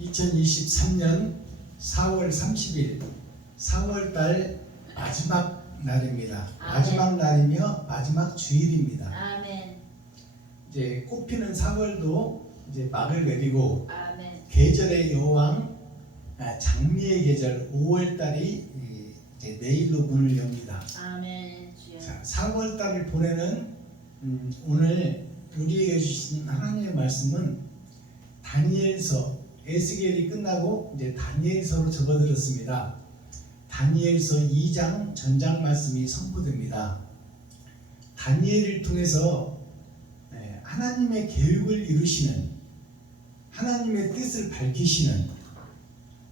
2023년 4월 30일 4월달 마지막 날입니다. 아멘. 마지막 날이며 마지막 주일입니다. 아멘. 이제 꽃피는 4월도 이제 막을 내리고 아멘. 계절의 여왕 장미의 계절 5월달이 이제 내일로 문을 엽니다. 아멘. 주여. 자, 4월달을 보내는 오늘 우리에게 주신 하나님의 말씀은 다니엘서, 에스겔이 끝나고 이제 다니엘서로 접어들었습니다. 다니엘서 2장 전장 말씀이 선포됩니다. 다니엘을 통해서 하나님의 계획을 이루시는, 하나님의 뜻을 밝히시는,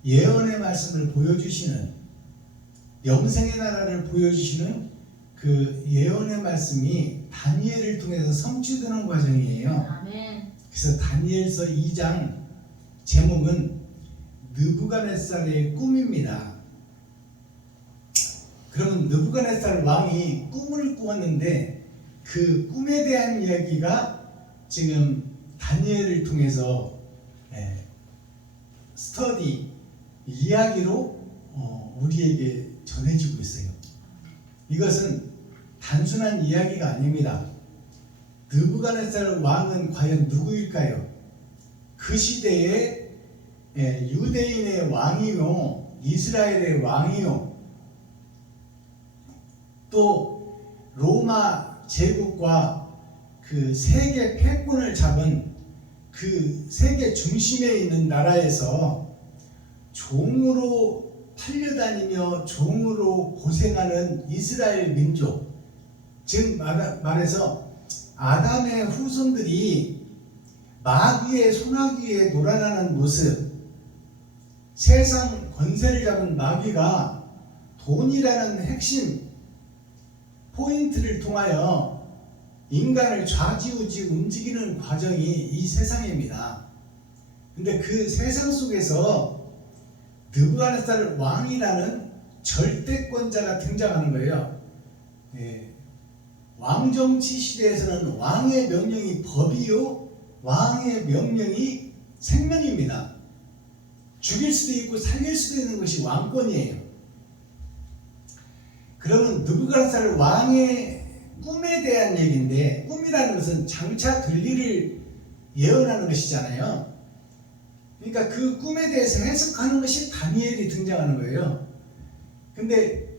예언의 말씀을 보여주시는, 영생의 나라를 보여주시는 그 예언의 말씀이 다니엘을 통해서 성취되는 과정이에요. 아멘. 그래서 다니엘서 2장 제목은 느부갓네살의 꿈입니다. 그러면 느부갓네살 왕이 꿈을 꾸었는데 그 꿈에 대한 이야기가 지금 다니엘을 통해서 스터디, 이야기로 우리에게 전해지고 있어요. 이것은 단순한 이야기가 아닙니다. 느부갓네살 왕은 과연 누구일까요? 그 시대에 유대인의 왕이요, 이스라엘의 왕이요, 또 로마 제국과 그 세계 패권을 잡은 그 세계 중심에 있는 나라에서 종으로 팔려다니며 종으로 고생하는 이스라엘 민족, 즉 말해서 아담의 후손들이 마귀의 소나기에 놀아나는 모습, 세상 권세를 잡은 마귀가 돈이라는 핵심 포인트를 통하여 인간을 좌지우지 움직이는 과정이 이 세상입니다. 근데 그 세상 속에서 느부갓네살 왕이라는 절대권자가 등장하는 거예요. 왕정치 시대에서는 왕의 명령이 법이요, 왕의 명령이 생명입니다. 죽일 수도 있고 살릴 수도 있는 것이 왕권이에요. 그러면 느부갓네살 왕의 꿈에 대한 얘기인데, 꿈이라는 것은 장차 될 일을 예언하는 것이잖아요. 그러니까 그 꿈에 대해서 해석하는 것이 다니엘이 등장하는 거예요. 근데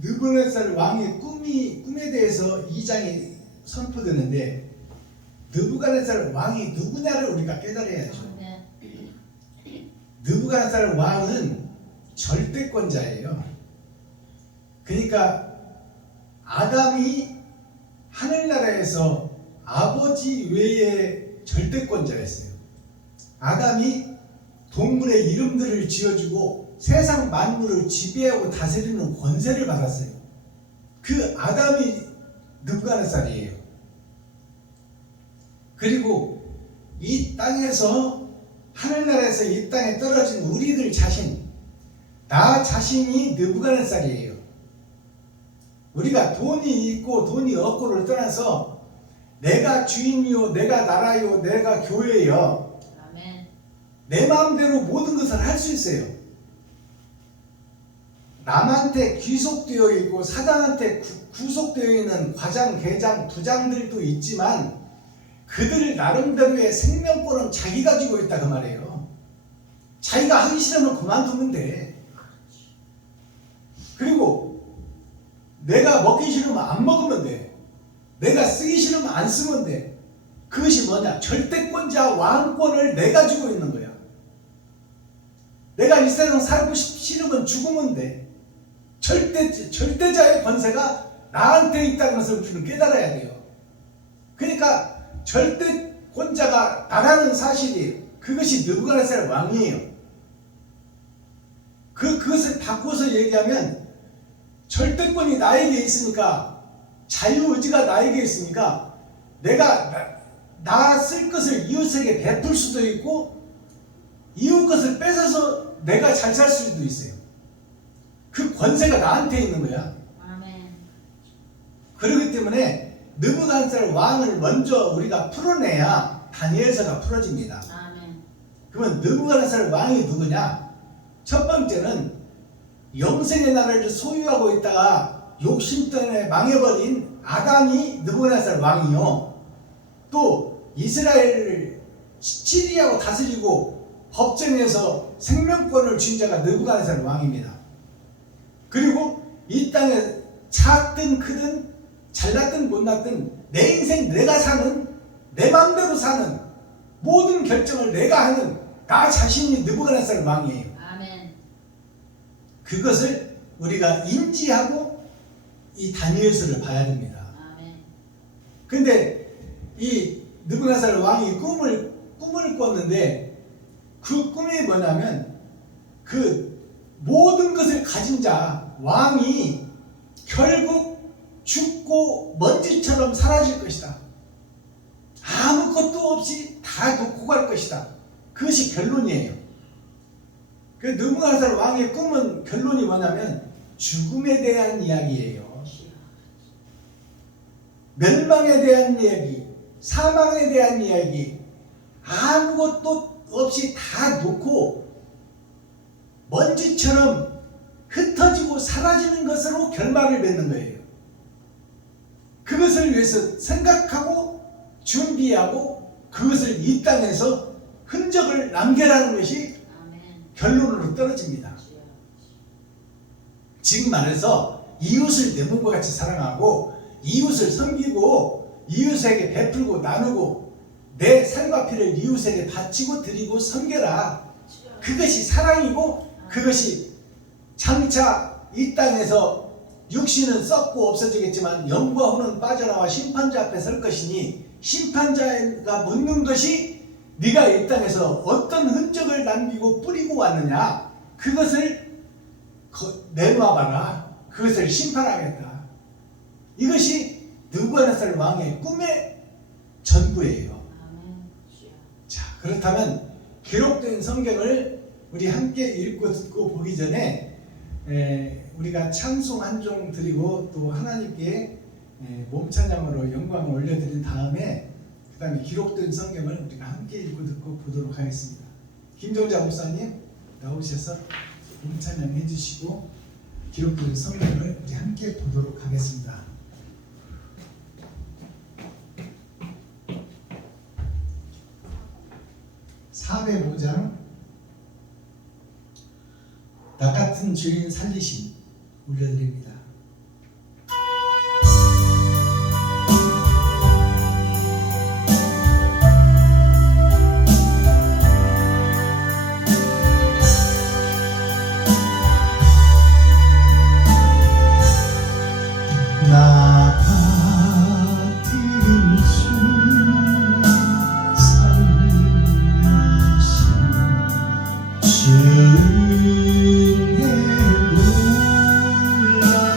느부갓네살 왕의 꿈에 대해서 2장이 선포되는데, 느부갓네살 왕이 누구냐를 우리가 깨달아야죠. 느부갓네살 왕은 절대권자예요. 그러니까 아담이 하늘나라에서 아버지 외에 절대권자였어요. 아담이 동물의 이름들을 지어주고 세상 만물을 지배하고 다스리는 권세를 받았어요. 그 아담이 느부갓네살이에요. 그리고 이 땅에서, 하늘나라에서 이 땅에 떨어진 우리들 자신, 나 자신이 느부갓네살이에요. 우리가 돈이 있고 돈이 없고를 떠나서 내가 주인이요, 내가 나라요, 내가 교회요, 아멘. 내 마음대로 모든 것을 할 수 있어요. 남한테 귀속되어 있고 사장한테 구속되어 있는 과장, 계장, 부장들도 있지만 그들 나름대로의 생명권은 자기가 가지고 있다 그 말이에요. 자기가 하기 싫으면 그만두면 돼. 그리고 내가 먹기 싫으면 안 먹으면 돼. 내가 쓰기 싫으면 안 쓰면 돼. 그것이 뭐냐? 절대권자 왕권을 내가 가지고 있는 거야. 내가 이 세상 살고 싫으면 죽으면 돼. 절대자의 권세가 나한테 있다는 것을 우리는 깨달아야 돼요. 그러니까 절대권자가 나라는 사실이, 그것이 느부갓네살 왕이에요. 그것을 바꿔서 얘기하면 절대권이 나에게 있으니까, 자유의지가 나에게 있으니까 내가 나 쓸 것을 이웃에게 베풀 수도 있고 이웃 것을 뺏어서 내가 잘 살 수도 있어요. 그 권세가 나한테 있는 거야. 아멘. 그렇기 때문에 느부갓네살 왕을 먼저 우리가 풀어내야 다니엘서가 풀어집니다. 아멘. 그러면 느부갓네살 왕이 누구냐? 첫 번째는 영생의 나라를 소유하고 있다가 욕심 때문에 망해버린 아간이 느부갓네살 왕이요. 또 이스라엘을 시리아고 다스리고 법정에서 생명권을 쥔 자가 느부갓네살 왕입니다. 그리고 이 땅에 작든 크든 잘났든 못났든 내 인생 내가 사는, 내 맘대로 사는 모든 결정을 내가 하는 나 자신이 느부갓네살 왕이에요. 아멘. 그것을 우리가 인지하고 이 다니엘서를 봐야 됩니다. 아멘. 근데 이 느부갓네살 왕이 꿈을 꿨는데 그 꿈이 뭐냐면 그 모든 것을 가진 자 왕이 결국 죽고 먼지처럼 사라질 것이다. 아무것도 없이 다 놓고 갈 것이다. 그것이 결론이에요. 그 느부갓네살 왕의 꿈은 결론이 뭐냐면 죽음에 대한 이야기예요. 멸망에 대한 이야기, 사망에 대한 이야기, 아무것도 없이 다 놓고 먼지처럼 흩어지고 사라지는 것으로 결말을 맺는 거예요. 그것을 위해서 생각하고 준비하고 그것을 이 땅에서 흔적을 남겨라는 것이 아멘. 결론으로 떨어집니다. 주여. 지금 말해서 이웃을 내 몸과 같이 사랑하고 이웃을 섬기고 이웃에게 베풀고 나누고 내 살과 피를 이웃에게 바치고 드리고 섬겨라. 주여. 그것이 사랑이고 그것이 장차 이 땅에서 육신은 썩고 없어지겠지만 영과 혼은 빠져나와 심판자 앞에 설 것이니 심판자가 묻는 것이 네가 이 땅에서 어떤 흔적을 남기고 뿌리고 왔느냐, 그것을 내놔봐라. 그것을 심판하겠다. 이것이 느부갓네살 왕의 꿈의 전부예요. 아멘. 주여. 자, 그렇다면 기록된 성경을 우리 함께 읽고 듣고 보기 전에 우리가 찬송 한 종 드리고 또 하나님께 몸찬양으로 영광을 올려드린 다음에 그 다음에 기록된 성경을 우리가 함께 읽고 듣고 보도록 하겠습니다. 김종자 목사님 나오셔서 몸찬양 해주시고 기록된 성경을 우리 함께 보도록 하겠습니다. 사백오장 나 같은 죄인 살리심 올려드립니다. 나 같은 죄인 살리심 주의 놀라운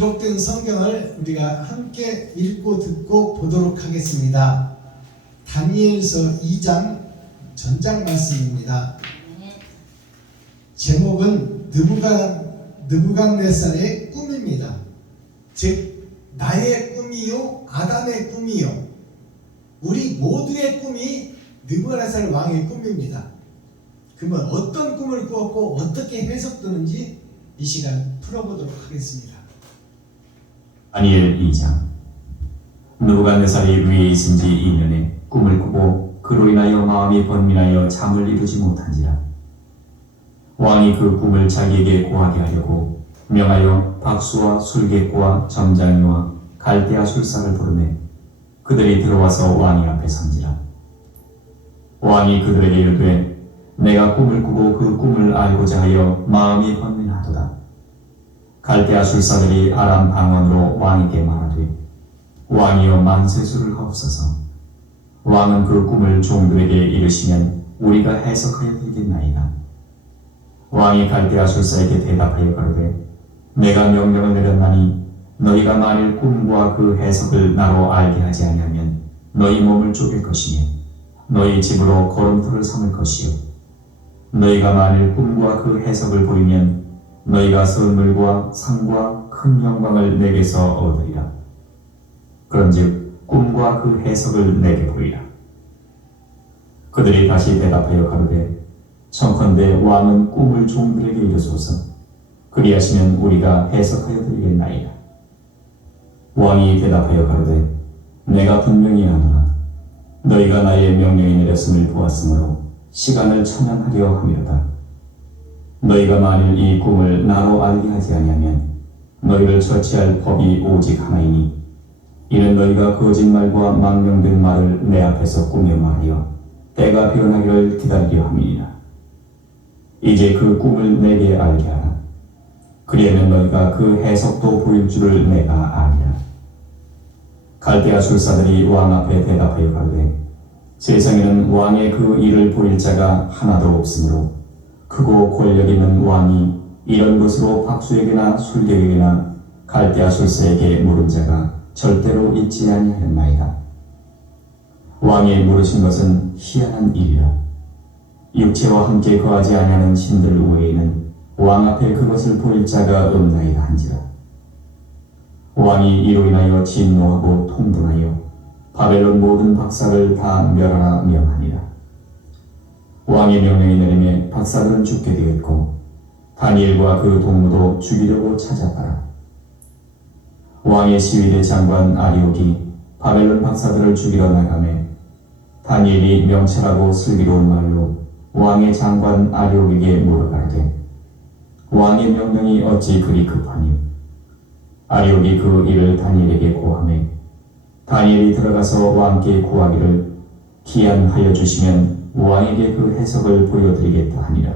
기록된 성경을 우리가 함께 읽고 듣고 보도록 하겠습니다. 다니엘서 2장 전장 말씀입니다. 제목은 느부갓네살의 꿈입니다. 즉 나의 꿈이요 아담의 꿈이요 우리 모두의 꿈이 느부갓네살 왕의 꿈입니다. 그러면 어떤 꿈을 꾸었고 어떻게 해석되는지 이 시간 풀어보도록 하겠습니다. 다니엘 2장. 느부갓네살이 위에 있은 지 2년에 꿈을 꾸고 그로 인하여 마음이 번민하여 잠을 이루지 못한지라. 왕이 그 꿈을 자기에게 고하게 하려고 명하여 박수와 술객과 점장이와 갈대아 술사를 부르매 그들이 들어와서 왕이 앞에 선지라. 왕이 그들에게 이르되 내가 꿈을 꾸고 그 꿈을 알고자 하여 마음이 번민하도다. 갈대아 술사들이 아람 방언으로 왕에게 말하되 왕이여 만세수를 하옵소서. 왕은 그 꿈을 종들에게 이르시면 우리가 해석하여 드리겠나이다. 왕이 갈대아 술사에게 대답하여 가로되 내가 명령을 내렸나니 너희가 만일 꿈과 그 해석을 나로 알게 하지 아니하면 너희 몸을 쪼갤 것이며 너희 집으로 거름돌을 삼을 것이요 너희가 만일 꿈과 그 해석을 보이면 너희가 선물과 상과 큰 영광을 내게서 얻으리라. 그런즉 꿈과 그 해석을 내게 보이라. 그들이 다시 대답하여 가로되 청컨대 왕은 꿈을 종들에게 이르소서. 그리하시면 우리가 해석하여 드리겠나이다. 왕이 대답하여 가로되 내가 분명히 아노라. 너희가 나의 명령이 내렸음을 보았으므로 시간을 천연하려 함이로다. 너희가 만일 이 꿈을 나로 알게 하지 아니하면 너희를 처치할 법이 오직 하나이니 이는 너희가 거짓말과 망령된 말을 내 앞에서 꾸며 말하여 때가 변하기를 기다리려 함이니라. 이제 그 꿈을 내게 알게 하라. 그리하면 너희가 그 해석도 보일 줄을 내가 아니라. 갈대아 술사들이 왕 앞에 대답하여 가로되 세상에는 왕의 그 일을 보일 자가 하나도 없으므로 크고 권력 있는 왕이 이런 것으로 박수에게나 술객에게나 갈대아 술사에게 물은 자가 절대로 있지 아니하였나이다. 왕이 물으신 것은 희한한 일이라. 육체와 함께 거하지 아니하는 신들 외에는 왕 앞에 그것을 보일 자가 없나이다 한지라. 왕이 이로 인하여 진노하고 통분하여 바벨론 모든 박사를 다 멸하라 명하니라. 왕의 명령이 내림에 박사들은 죽게 되었고 다니엘과 그 동무도 죽이려고 찾아가라. 왕의 시위대 장관 아리옥이 바벨론 박사들을 죽이러 나가매 다니엘이 명철하고 슬기로운 말로 왕의 장관 아리옥에게 물어가로되 왕의 명령이 어찌 그리 급하니요? 아리옥이 그 일을 다니엘에게 고하매 다니엘이 들어가서 왕께 구하기를 기한하여 주시면 왕에게 그 해석을 보여드리겠다 하니라.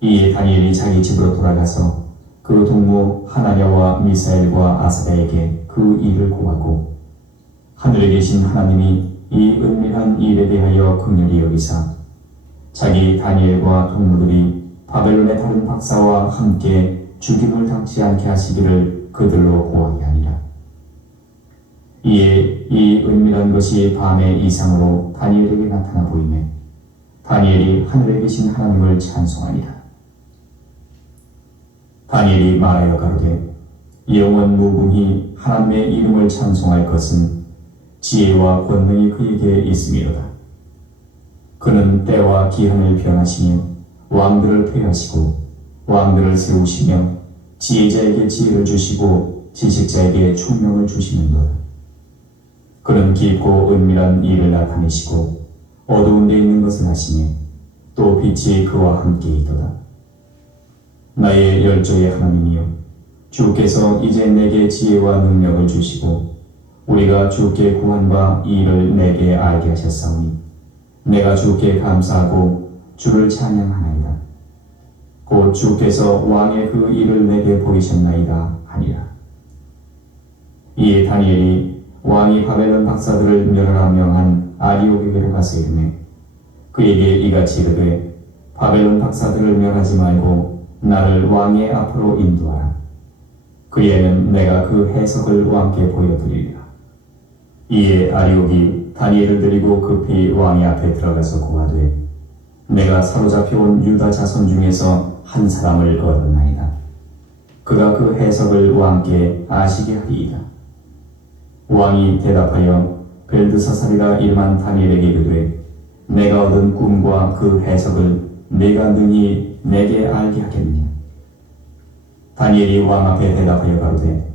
이에 다니엘이 자기 집으로 돌아가서 그 동무 하나냐와 미사엘과 아사랴에게 그 일을 고하고 하늘에 계신 하나님이 이 은밀한 일에 대하여 긍휼히 여기사 자기 다니엘과 동무들이 바벨론의 다른 박사와 함께 죽임을 당치 않게 하시기를 그들로 고하게 하니라. 이에 이 은밀한 것이 밤의 이상으로 다니엘에게 나타나 보이매 다니엘이 하늘에 계신 하나님을 찬송하니라. 다니엘이 말하여 가로되 영원 무궁히 하나님의 이름을 찬송할 것은 지혜와 권능이 그에게 있음이로다. 그는 때와 기한을 변하시며 왕들을 폐하시고 왕들을 세우시며 지혜자에게 지혜를 주시고 지식자에게 총명을 주시는도다. 그는 깊고 은밀한 일을 나타내시고 어두운 데 있는 것을 하시며 또 빛이 그와 함께 있도다. 나의 열조의 하나님이여 주께서 이제 내게 지혜와 능력을 주시고 우리가 주께 구한 바 이 일을 내게 알게 하셨사오니 내가 주께 감사하고 주를 찬양하나이다. 곧 주께서 왕의 그 일을 내게 보이셨나이다 하니라. 이에 다니엘이 왕이 바벨론 박사들을 멸하라 명한 아리옥에게로 가서 이르매 그에게 이같이 이르되 바벨론 박사들을 멸하지 말고 나를 왕의 앞으로 인도하라. 그리하면 내가 그 해석을 왕께 보여드리리라. 이에 아리옥이 다니엘을 데리고 급히 왕의 앞에 들어가서 고하되 내가 사로잡혀온 유다 자손 중에서 한 사람을 얻었나이다. 그가 그 해석을 왕께 아시게 하리이다. 왕이 대답하여 벨드사살이라 이름한 다니엘에게 이르되 내가 얻은 꿈과 그 해석을 네가 능히 내게 알게 하겠느냐. 다니엘이 왕 앞에 대답하여 가로되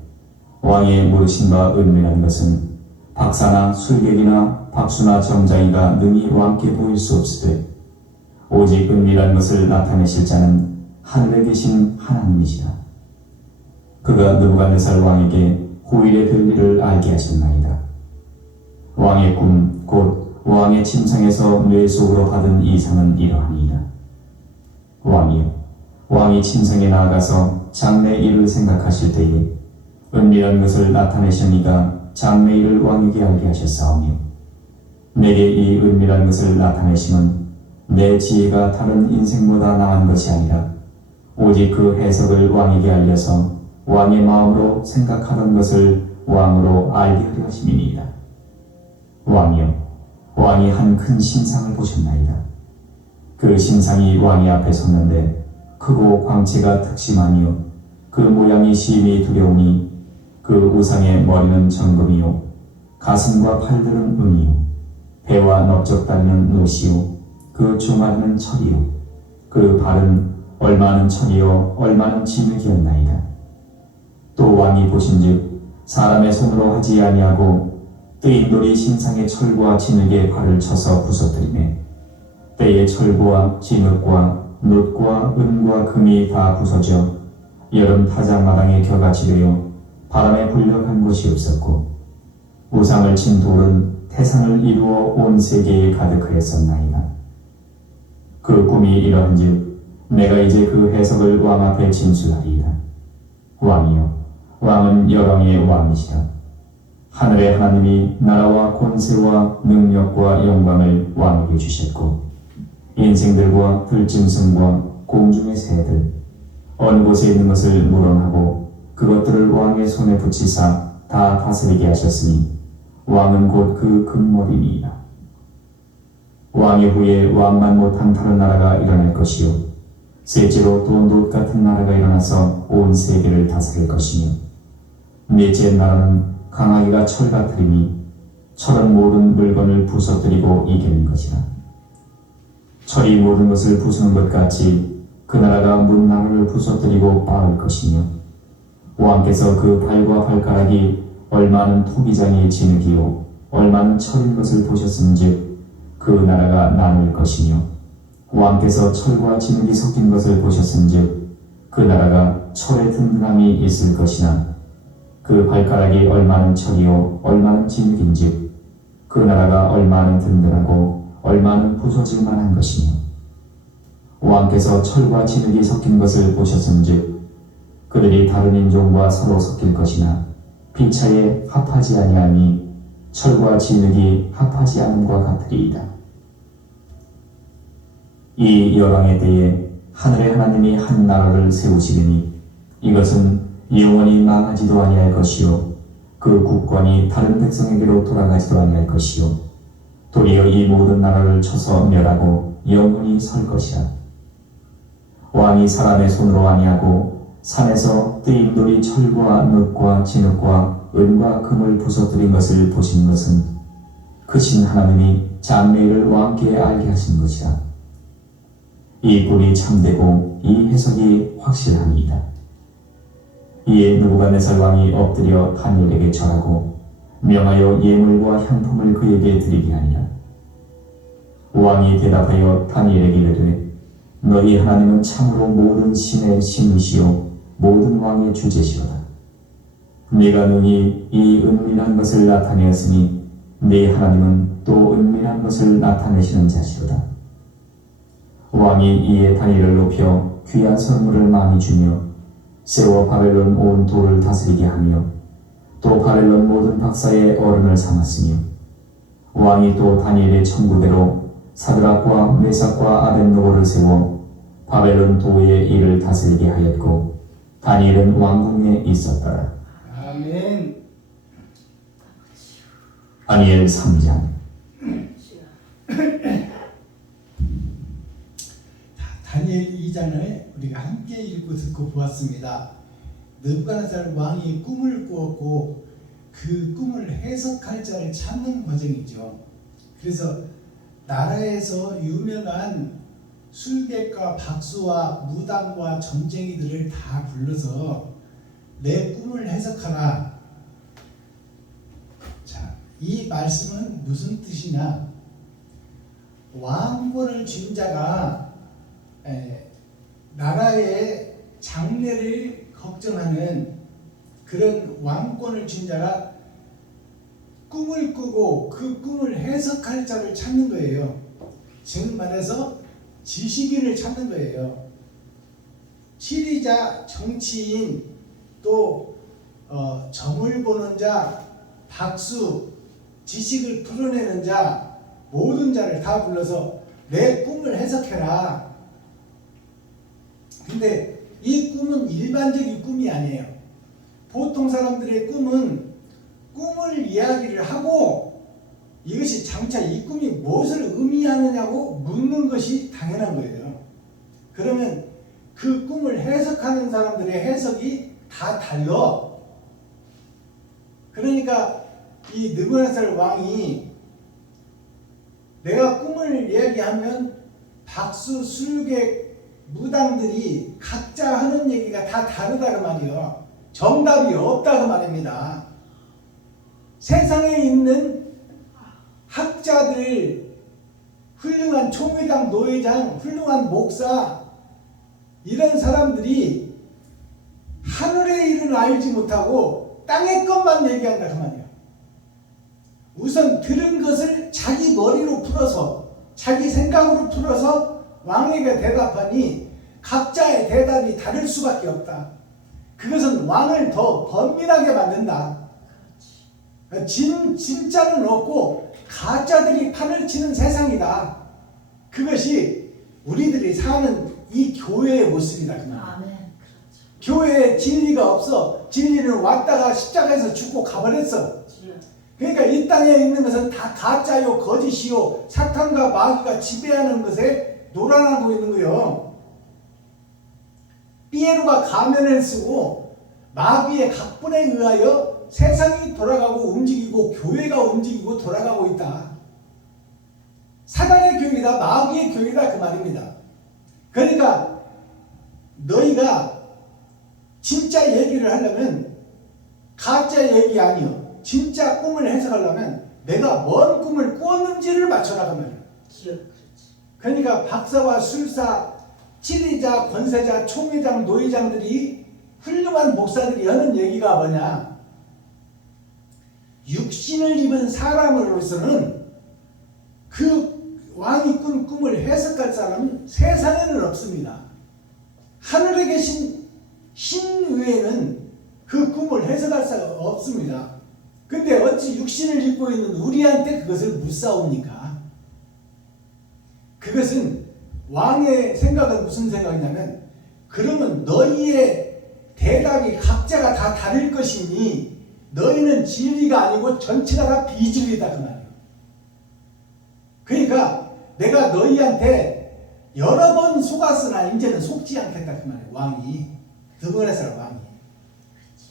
왕의 물으신 바 은밀한 것은 박사나 술객이나 박수나 점장이가 능히 왕께 보일 수 없으되 오직 은밀한 것을 나타내실 자는 하늘에 계신 하나님이시라. 그가 느부갓네살 왕에게 후일에 될 일을 알게 하셨나이다. 왕의 꿈 곧 왕의 침상에서 뇌 속으로 받은 이상은 이러하니이다. 왕이여, 왕이 침상에 나아가서 장래 일을 생각하실 때에 은밀한 것을 나타내시니가 장래 일을 왕에게 알게 하셨사오며 내게 이 은밀한 것을 나타내심은 내 지혜가 다른 인생보다 나은 것이 아니라 오직 그 해석을 왕에게 알려서 왕의 마음으로 생각하던 것을 왕으로 알게 하려 하심이니이다. 왕이여, 왕이 한 큰 신상을 보셨나이다. 그 신상이 왕의 앞에 섰는데 크고 광채가 특심하니요 그 모양이 심히 두려우니 그 우상의 머리는 정금이요 가슴과 팔들은 은이요 배와 넓적 달리는 노시요 그 종아리는 철이요 그 발은 얼마는 철이요 얼마는 진흙이었나이다. 또 왕이 보신즉 사람의 손으로 하지 아니하고 뜨인 돌이 신상의 철과 진흙에 발을 쳐서 부서뜨리매 때의 철과 진흙과 놋과 은과 금이 다 부서져 여름 타작마당에 겨같이 되어 바람에 불려간 곳이 없었고 우상을 친 돌은 태산을 이루어 온 세계에 가득하였었나이다. 그 꿈이 이러한즉 내가 이제 그 해석을 왕 앞에 진술하리이다. 왕이여, 왕은 열왕의 왕이시라. 하늘의 하나님이 나라와 권세와 능력과 영광을 왕에게 주셨고 인생들과 들짐승과 공중의 새들 어느 곳에 있는 것을 물어나고 그것들을 왕의 손에 붙이사 다 다스리게 하셨으니 왕은 곧 그 금머리니이다. 왕의 후에 왕만 못한 다른 나라가 일어날 것이요 셋째로 또 놋 같은 나라가 일어나서 온 세계를 다스릴 것이며 넷째 나라는 강하기가 철 같으리니 철은 모든 물건을 부서뜨리고 이기는 것이라. 철이 모든 것을 부수는 것 같이 그 나라가 문 나라를 부서뜨리고 빻을 것이며 왕께서 그 발과 발가락이 얼마는 토기장의 진흙이요 얼마는 철인 것을 보셨음즉 그 나라가 나눌 것이며 왕께서 철과 진흙이 섞인 것을 보셨음즉 그 나라가 철의 든든함이 있을 것이나 그 발가락이 얼마는 철이요 얼마는 진흙인즉 그 나라가 얼마는 든든하고 얼마는 부서질 만한 것이며 왕께서 철과 진흙이 섞인 것을 보셨음즉 그들이 다른 인종과 서로 섞일 것이나 피차에 합하지 아니하니 철과 진흙이 합하지 않음과 같으리이다. 이 열왕의 때에 하늘의 하나님이 한 나라를 세우시리니 이것은 영원히 망하지도 아니할 것이요 그 국권이 다른 백성에게로 돌아가지도 아니할 것이요 도리어 이 모든 나라를 쳐서 멸하고 영원히 설 것이라. 왕이 사람의 손으로 아니하고 산에서 뜨인 돌이 철과 놋과 진흙과 은과 금을 부서뜨린 것을 보신 것은 크신 하나님이 장래일을 왕께 알게 하신 것이라. 이 꿈이 참되고 이 해석이 확실하니이다. 이에 느부갓네살 왕이 엎드려 다니엘에게 절하고 명하여 예물과 향품을 그에게 드리게 하니라. 왕이 대답하여 다니엘에게 이르되 너희 하나님은 참으로 모든 신의 신이시요 모든 왕의 주제시로다. 네가 능히 이 은밀한 것을 나타내었으니 네 하나님은 또 은밀한 것을 나타내시는 자시로다. 왕이 이에 다니엘을 높여 귀한 선물을 많이 주며 세워 바벨론 온 도를 다스리게 하며 또 바벨론 모든 박사의 어른을 삼았으며 왕이 또 다니엘의 청구대로 사드락과 메삭과 아벳노고를 세워 바벨론 도의 일을 다스리게 하였고 다니엘은 왕궁에 있었더라. 아멘. 다니엘 3장. 주여. 다니엘 2장을 우리가 함께 읽고 듣고 보았습니다. 느부갓네살 왕이 꿈을 꾸었고 그 꿈을 해석할 자를 찾는 과정이죠. 그래서 나라에서 유명한 술객과 박수와 무당과 점쟁이들을 다 불러서 내 꿈을 해석하라. 자, 이 말씀은 무슨 뜻이냐? 왕권을 쥔 자가 나라의 장래를 걱정하는 그런 왕권을 쥔 자가 꿈을 꾸고 그 꿈을 해석할 자를 찾는 거예요. 지금 말해서 지식인을 찾는 거예요. 지리자, 정치인, 또 점을 보는 자, 박수, 지식을 풀어내는 자, 모든 자를 다 불러서 내 꿈을 해석해라. 근데 이 꿈은 일반적인 꿈이 아니에요. 보통 사람들의 꿈은 꿈을 이야기를 하고 이것이 장차 이 꿈이 무엇을 의미하느냐고 묻는 것이 당연한 거예요. 그러면 그 꿈을 해석하는 사람들의 해석이 다 달라. 그러니까 이 느부갓네살 왕이 내가 꿈을 이야기하면 박수, 술객, 무당들이 각자 하는 얘기가 다 다르다고 말이요. 정답이 없다고 말입니다. 세상에 있는 학자들, 훌륭한 총회장, 노회장, 훌륭한 목사, 이런 사람들이 하늘의 일은 알지 못하고 땅의 것만 얘기한다 그 말이에요. 우선 들은 것을 자기 머리로 풀어서 자기 생각으로 풀어서 왕에게 대답하니 각자의 대답이 다를 수밖에 없다. 그것은 왕을 더 번민하게 만든다. 진짜는 없고 가짜들이 판을 치는 세상이다. 그것이 우리들이 사는 이 교회의 모습이다. 그 말. 아멘. 교회에 진리가 없어. 진리는 왔다가 십자가에서 죽고 가버렸어. 주여. 그러니까 이 땅에 있는 것은 다 가짜요, 거짓이요, 사탄과 마귀가 지배하는 것에 놀아나고 있는 거예요. 피에로가 가면을 쓰고 마귀의 각본에 의하여 세상이 돌아가고 움직이고 교회가 움직이고 돌아가고 있다. 사단의 교회다, 마귀의 교회다 그 말입니다. 그러니까 너희가 진짜 얘기를 하려면 가짜 얘기 아니요. 진짜 꿈을 해석하려면 내가 뭔 꿈을 꾸었는지를 맞춰라 그 말이에요. 주여. 그러니까 박사와 술사, 지리자, 권세자, 총회장, 노회장들이 훌륭한 목사들이 하는 얘기가 뭐냐? 육신을 입은 사람으로서는 그 왕이 꾼 꿈을 해석할 사람은 세상에는 없습니다. 하늘에 계신 신 외에는 그 꿈을 해석할 사람은 없습니다. 근데 어찌 육신을 입고 있는 우리한테 그것을 묻사옵니까? 그것은 왕의 생각은 무슨 생각이냐면 그러면 너희의 대답이 각자가 다 다를 것이니 너희는 진리가 아니고 전체가 다 비진리다 그 말이에요. 그러니까 내가 너희한테 여러 번 속았으나 이제는 속지 않겠다 그 말이에요. 왕이, 느부갓네살 왕이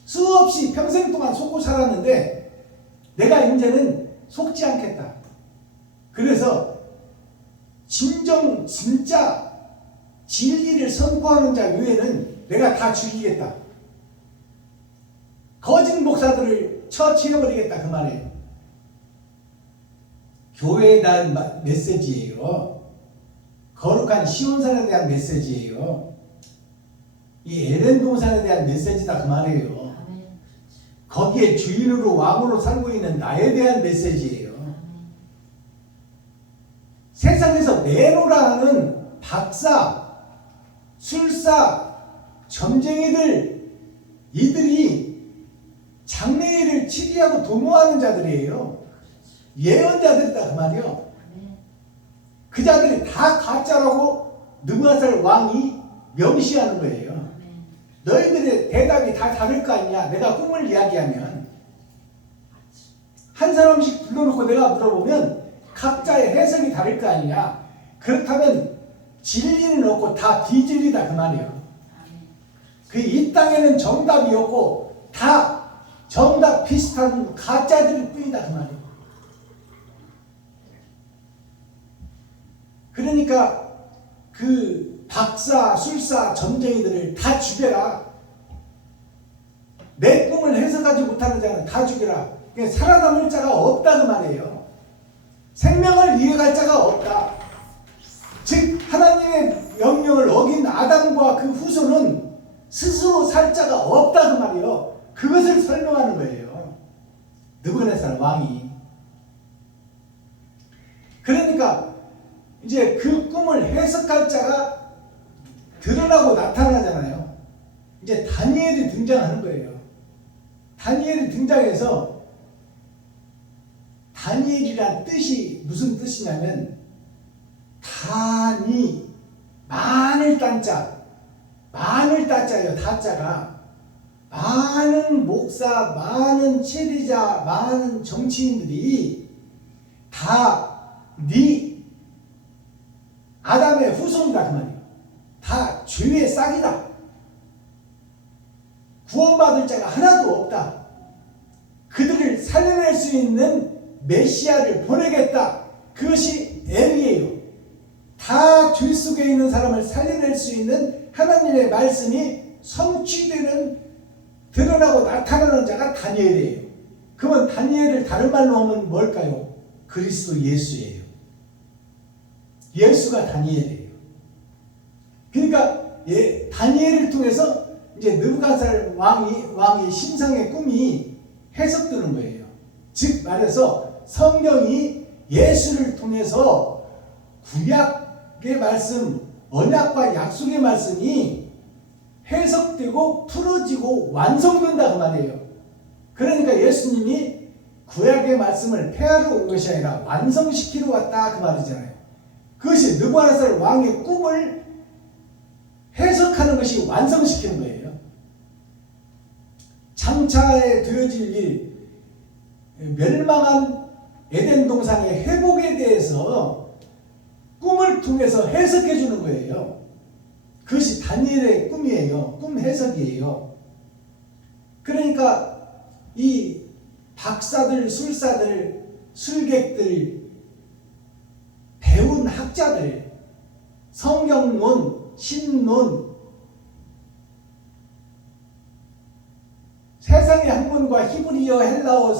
수없이 평생 동안 속고 살았는데 내가 이제는 속지 않겠다. 그래서 진짜 진리를 선포하는 자 외에는 내가 다 죽이겠다. 거짓 목사들을 처치해버리겠다 그 말이에요. 교회에 대한 메시지예요. 거룩한 시온산에 대한 메시지예요. 이 에덴 동산에 대한 메시지다 그 말이에요. 아멘. 거기에 주인으로 왕으로 살고 있는 나에 대한 메시지예요. 세상에서 내노라는 박사, 술사, 점쟁이들 이들이 장래일을 치리하고 도모하는 자들이에요. 예언자들이다 그 말이요. 아멘. 그 자들이 다 가짜라고 느부갓네살 왕이 명시하는 거예요. 아멘. 너희들의 대답이 다 다를 거 아니냐. 내가 꿈을 이야기하면 한 사람씩 불러놓고 내가 물어보면 각자의 해석이 다를 거 아니냐. 그렇다면 진리는 없고 다 비진리다 그 말이에요. 그 이 땅에는 정답이 없고 다 정답 비슷한 가짜들일 뿐이다 그 말이에요. 그러니까 그 박사, 술사, 점쟁이들을 다 죽여라. 내 꿈을 해석하지 못하는 자는 다 죽여라. 그러니까 살아남을 자가 없다 그 말이에요. 생명을 이어갈 자가 없다. 즉 하나님의 명령을 어긴 아담과 그 후손은 스스로 살 자가 없다 그 말이에요. 그것을 설명하는 거예요. 느부갓네살 왕이. 그러니까 이제 그 꿈을 해석할 자가 드러나고 나타나잖아요. 이제 다니엘이 등장하는 거예요. 다니엘이 등장해서 다니엘이란 뜻이 무슨 뜻이냐면 다니 많을 딴자 많을 따자예요. 다자가 많은 목사, 많은 체리자, 많은 정치인들이 다 네 아담의 후손이다 그 말이에요. 다 죄의 싹이다. 구원받을 자가 하나도 없다. 그들을 살려낼 수 있는 메시아를 보내겠다. 그것이 엘이에요. 다 죄 속에 있는 사람을 살려낼 수 있는 하나님의 말씀이 성취되는 드러나고 나타나는 자가 다니엘이에요. 그러면 다니엘을 다른 말로 하면 뭘까요? 그리스도 예수예요. 예수가 다니엘이에요. 그러니까 다니엘을 통해서 이제 느부갓네살 왕의 심상의 꿈이 해석되는 거예요. 즉 말해서 성경이 예수를 통해서 구약의 말씀, 언약과 약속의 말씀이 해석되고 풀어지고 완성된다 그 말이에요. 그러니까 예수님이 구약의 말씀을 폐하러 온 것이 아니라 완성시키러 왔다 그 말이잖아요. 그것이 느부갓네살 왕의 꿈을 해석하는 것이 완성시키는 거예요. 장차에 되어질 일, 멸망한 에덴 동산의 회복에 대해서 꿈을 통해서 해석해 주는 거예요. 그것이 다니엘의 꿈이에요. 꿈 해석이에요. 그러니까 이 박사들, 술사들, 술객들, 배운 학자들, 성경론, 신론, 세상의 학문과 히브리어, 헬라어,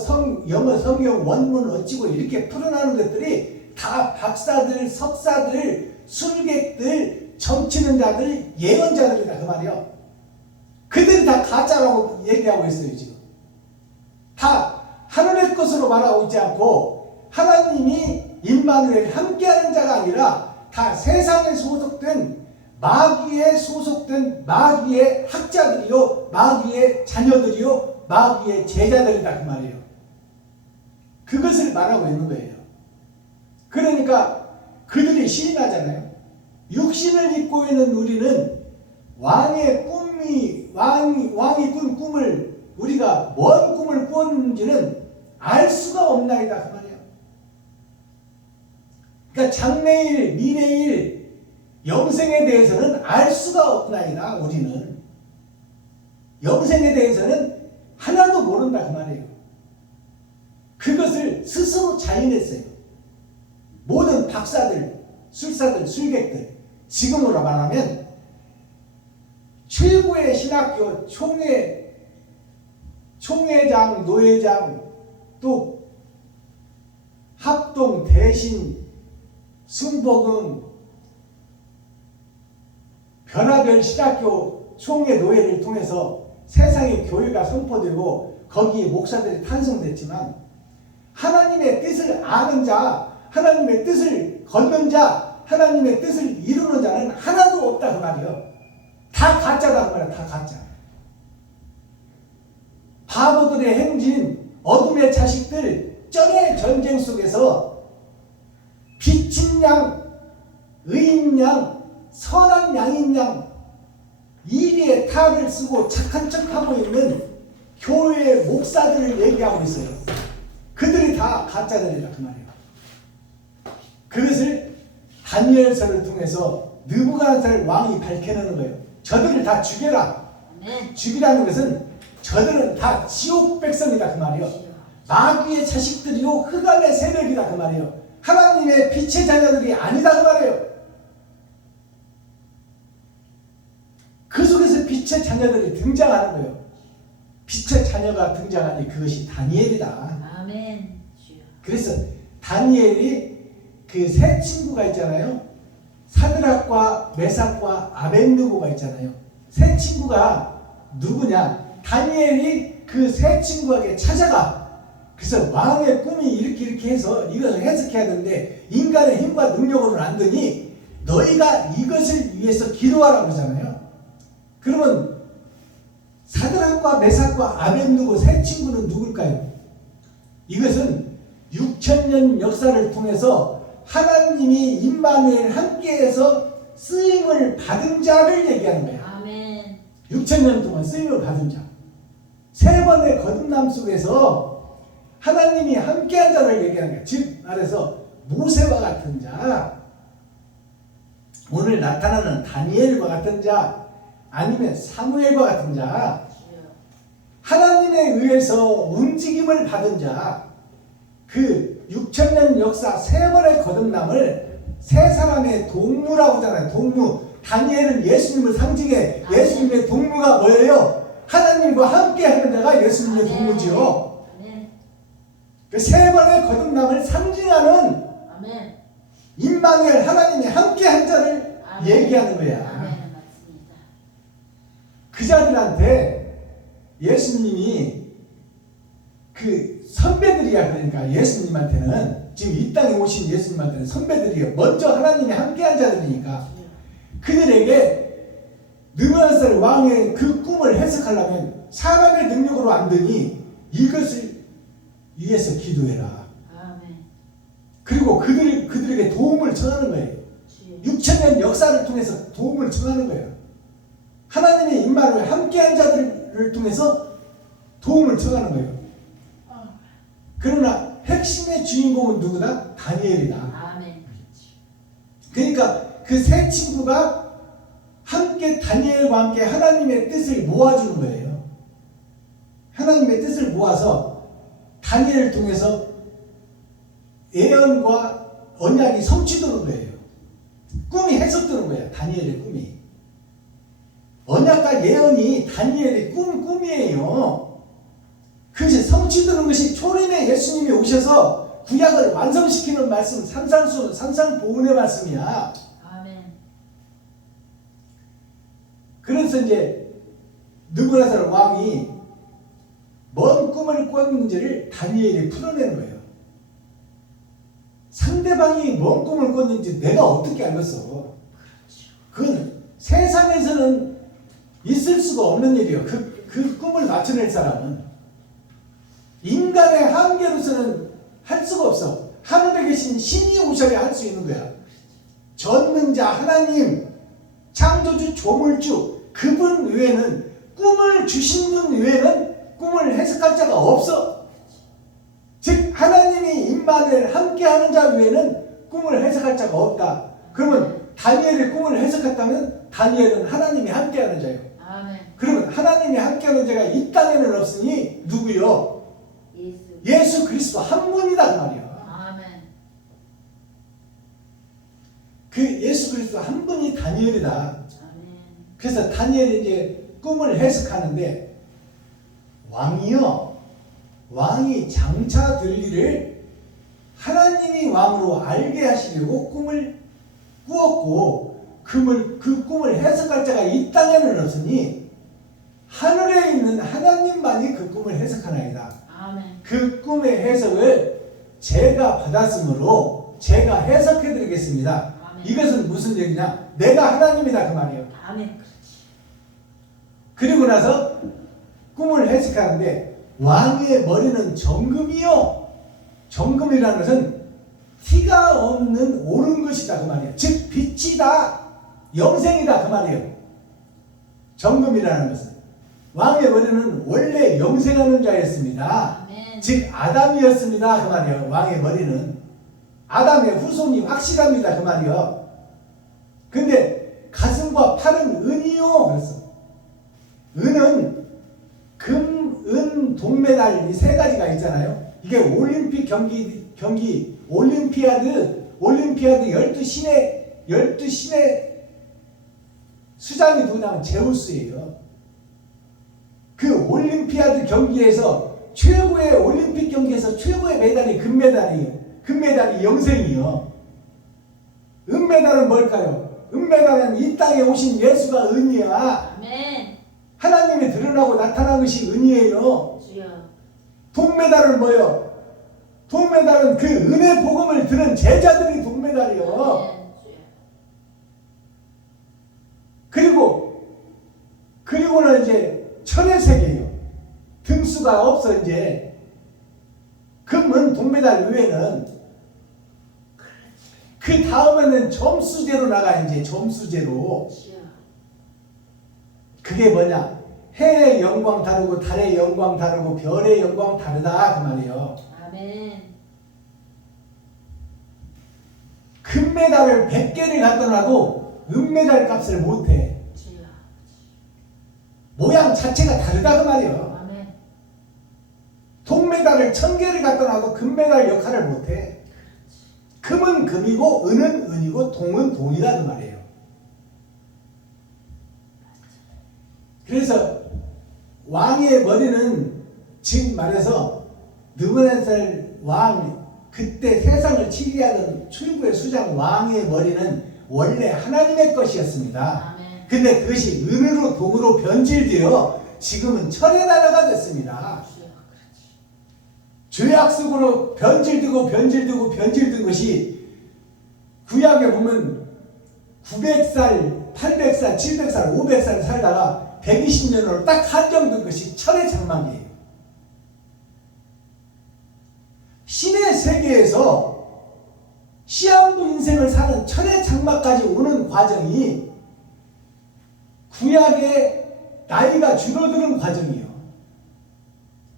영어 성경 원문 어찌고 이렇게 풀어나는 것들이 다 박사들, 석사들, 술객들, 점치는 자들, 예언자들이다 그 말이요. 그들이 다 가짜라고 얘기하고 있어요. 지금 다 하늘의 것으로 말하고 있지 않고 하나님이 임마누엘 함께하는 자가 아니라 다 세상에 소속된 마귀의 학자들이요, 마귀의 자녀들이요, 마귀의 제자들이다 그 말이에요. 그것을 말하고 있는 거예요. 그러니까 그들이 시인하잖아요. 육신을 입고 있는 우리는 왕이 꾼 꿈을 우리가 뭔 꿈을 꾸었는지는 알 수가 없나이다 그 말이에요. 그러니까 장래일, 미래일, 영생에 대해서는 알 수가 없나이다. 우리는 영생에 대해서는 하나도 모른다 그 말이에요. 그것을 스스로 자인했어요. 모든 박사들, 술사들, 술객들, 지금으로 말하면 최고의 신학교 총회장, 노회장, 또 합동, 대신, 순복음, 변화별 신학교 총회 노회를 통해서 세상의 교회가 선포되고 거기에 목사들이 탄생됐지만 하나님의 뜻을 아는 자, 하나님의 뜻을 걷는 자, 하나님의 뜻을 이루는 자는 하나도 없다 그 말이에요. 다 가짜다 그 말이야. 다 가짜. 바보들의 행진, 어둠의 자식들, 쩐의 전쟁 속에서 빛인 양, 의인 양, 선한 양인 양, 이리에 탈을 쓰고 착한 척하고 있는 교회의 목사들을 얘기하고 있어요. 그들이 다 가짜들이다 그 말이에요. 그것을 다니엘서를 통해서 느부갓네살 왕이 밝혀내는 거예요. 저들을 다 죽여라. 아멘. 죽이라는 것은 저들은 다 지옥 백성이다 그 말이에요. 마귀의 자식들이요 흑암의 세력이다 그 말이에요. 하나님의 빛의 자녀들이 아니다 그 말이에요. 그 속에서 빛의 자녀들이 등장하는 거예요. 빛의 자녀가 등장하니 그것이 다니엘이다. 아멘. 주여. 그래서 다니엘이 그 세 친구가 있잖아요. 사드락과 메삭과 아벤느고가 있잖아요. 세 친구가 누구냐? 다니엘이 그 세 친구에게 찾아가. 그래서 왕의 꿈이 이렇게 해서 이것을 해석해야 되는데 인간의 힘과 능력으로는 안 되니 너희가 이것을 위해서 기도하라고 그러잖아요. 그러면 사드락과 메삭과 아벤느고 세 친구는 누굴까요? 이것은 6,000년 역사를 통해서 하나님이 임마누엘 함께해서 쓰임을 받은 자를 얘기하는 거예요. 아멘. 6,000년 동안 쓰임을 받은 자. 세 번의 거듭남 속에서 하나님이 함께한 자를 얘기하는 거예요. 즉 말해서 모세와 같은 자, 오늘 나타나는 다니엘과 같은 자, 아니면 사무엘과 같은 자, 주여. 하나님에 의해서 움직임을 받은 자, 그 6,000년 역사 세 번의 거듭남을 세 사람의 동무라고 하잖아요. 동무. 다니엘은 예수님을 상징해. 예수님의 동무가 뭐예요? 하나님과 함께 하는 자가 예수님의 동무지요. 아멘. 그 세 번의 거듭남을 상징하는 아멘. 임마누엘 하나님이 함께 한 자를 아멘. 얘기하는 거야. 아멘. 맞습니다. 그 자들한테 예수님이 그 선배들이야. 그러니까 예수님한테는 지금 이 땅에 오신 예수님한테는 선배들이요. 먼저 하나님이 함께한 자들이니까 그들에게 느부갓네살 왕의 그 꿈을 해석하려면 사람의 능력으로 안 되니 이것을 위해서 기도해라. 아멘. 그리고 그들에게 도움을 청하는 거예요. 주여. 6,000년 역사를 통해서 도움을 청하는 거예요. 하나님의 임마누엘 함께한 자들을 통해서 도움을 청하는 거예요. 그러나 핵심의 주인공은 누구다? 다니엘이다. 아멘. 그러니까 그 세 친구가 함께 다니엘과 함께 하나님의 뜻을 모아주는 거예요. 하나님의 뜻을 모아서 다니엘을 통해서 예언과 언약이 성취되는 거예요. 꿈이 해석되는 거예요. 다니엘의 꿈이. 언약과 예언이 다니엘의 꿈이에요. 그것이 성취되는 것이 초림의 예수님이 오셔서 구약을 완성시키는 말씀, 산상보훈의 말씀이야. 아멘. 그래서 이제 느부갓네살 왕이 뭔 꿈을 꿨는지를 다니엘이 풀어내는 거예요. 상대방이 뭔 꿈을 꿨는지 내가 어떻게 알겠어? 그건 세상에서는 있을 수가 없는 일이에요. 그 꿈을 맞춰낼 사람은. 인간의 한계로서는 할 수가 없어. 하늘에 계신 신이 오셔야 할 수 있는 거야. 전능자 하나님, 창조주 조물주 그분 외에는, 꿈을 주신 분 외에는 꿈을 해석할 자가 없어. 즉 하나님이 임마누엘 함께하는 자 외에는 꿈을 해석할 자가 없다. 그러면 다니엘의 꿈을 해석했다면 다니엘은 하나님이 함께하는 자예요. 아멘. 그러면 하나님이 함께하는 자가 이 땅에는 없으니 누구요? 예수 그리스도 한 분이다 그 말이야. 아멘. 그 예수 그리스도 한 분이 다니엘이다. 아멘. 그래서 다니엘이 이제 꿈을 해석하는데 왕이 장차 될 일을 하나님이 왕으로 알게 하시려고 꿈을 꾸었고 그 꿈을 해석할 자가 이 땅에는 없으니 하늘에 있는 하나님만이 그 꿈을 해석하나이다. 아멘. 그 꿈의 해석을 제가 받았으므로 제가 해석해 드리겠습니다. 아멘. 이것은 무슨 얘기냐? 내가 하나님이다 그 말이에요. 아멘. 그리고 나서 꿈을 해석하는데 왕의 머리는 정금이요. 정금이라는 것은 티가 없는 옳은 것이다 그 말이에요. 즉 빛이다, 영생이다 그 말이에요. 정금이라는 것은 왕의 머리는 원래 영생하는 자였습니다. 아멘. 즉 아담이었습니다. 그 말이에요. 왕의 머리는 아담의 후손이 확실합니다. 그 말이요. 근데 가슴과 팔은 은이요. 그래서 은은 금, 은, 동메달 이 세 가지가 있잖아요. 이게 올림픽 경기 올림피아드 12신의 수장이 누구냐면 제우스예요. 그 올림피아드 경기에서 최고의 올림픽 경기에서 최고의 메달이 금메달이에요. 금메달이 영생이요. 은메달은 뭘까요? 은메달은 이 땅에 오신 예수가 은이야. 아멘. 하나님이 드러나고 나타난 것이 은이에요. 주여. 동메달은 뭐예요? 동메달은 그 은혜 복음을 들은 제자들이 동메달이요. 아멘. 주여. 그리고는 이제 철의 세계예요. 등수가 없어 이제. 금은 동메달 외에는 그 다음에는 점수제로 나가 이제 점수제로. 주여. 그게 뭐냐? 해의 영광 다르고 달의 영광 다르고 별의 영광 다르다 그 말이에요. 아멘. 금메달을 100개를 갖다 놔도 은메달 값을 못해. 주여. 모양 자체가 다르다 그 말이에요. 아멘. 동메달을 1000개를 갖다 놔도 금메달 역할을 못해. 금은 금이고 은은 은이고 동은 동이다 그 말이에요. 그래서 왕의 머리는 즉 말해서 느부갓네살 왕 그때 세상을 치리하던 최고의 수장 왕의 머리는 원래 하나님의 것이었습니다. 아멘. 근데 그것이 은으로 동으로 변질되어 지금은 철의 나라가 됐습니다. 주여. 죄악 속으로 변질된 것이 구약에 보면 900살, 800살, 700살, 500살 살다가 120년으로 딱 한정된 것이 철의 장막이에요. 신의 세계에서 시한부 인생을 사는 철의 장막까지 오는 과정이 구약의 나이가 줄어드는 과정이에요.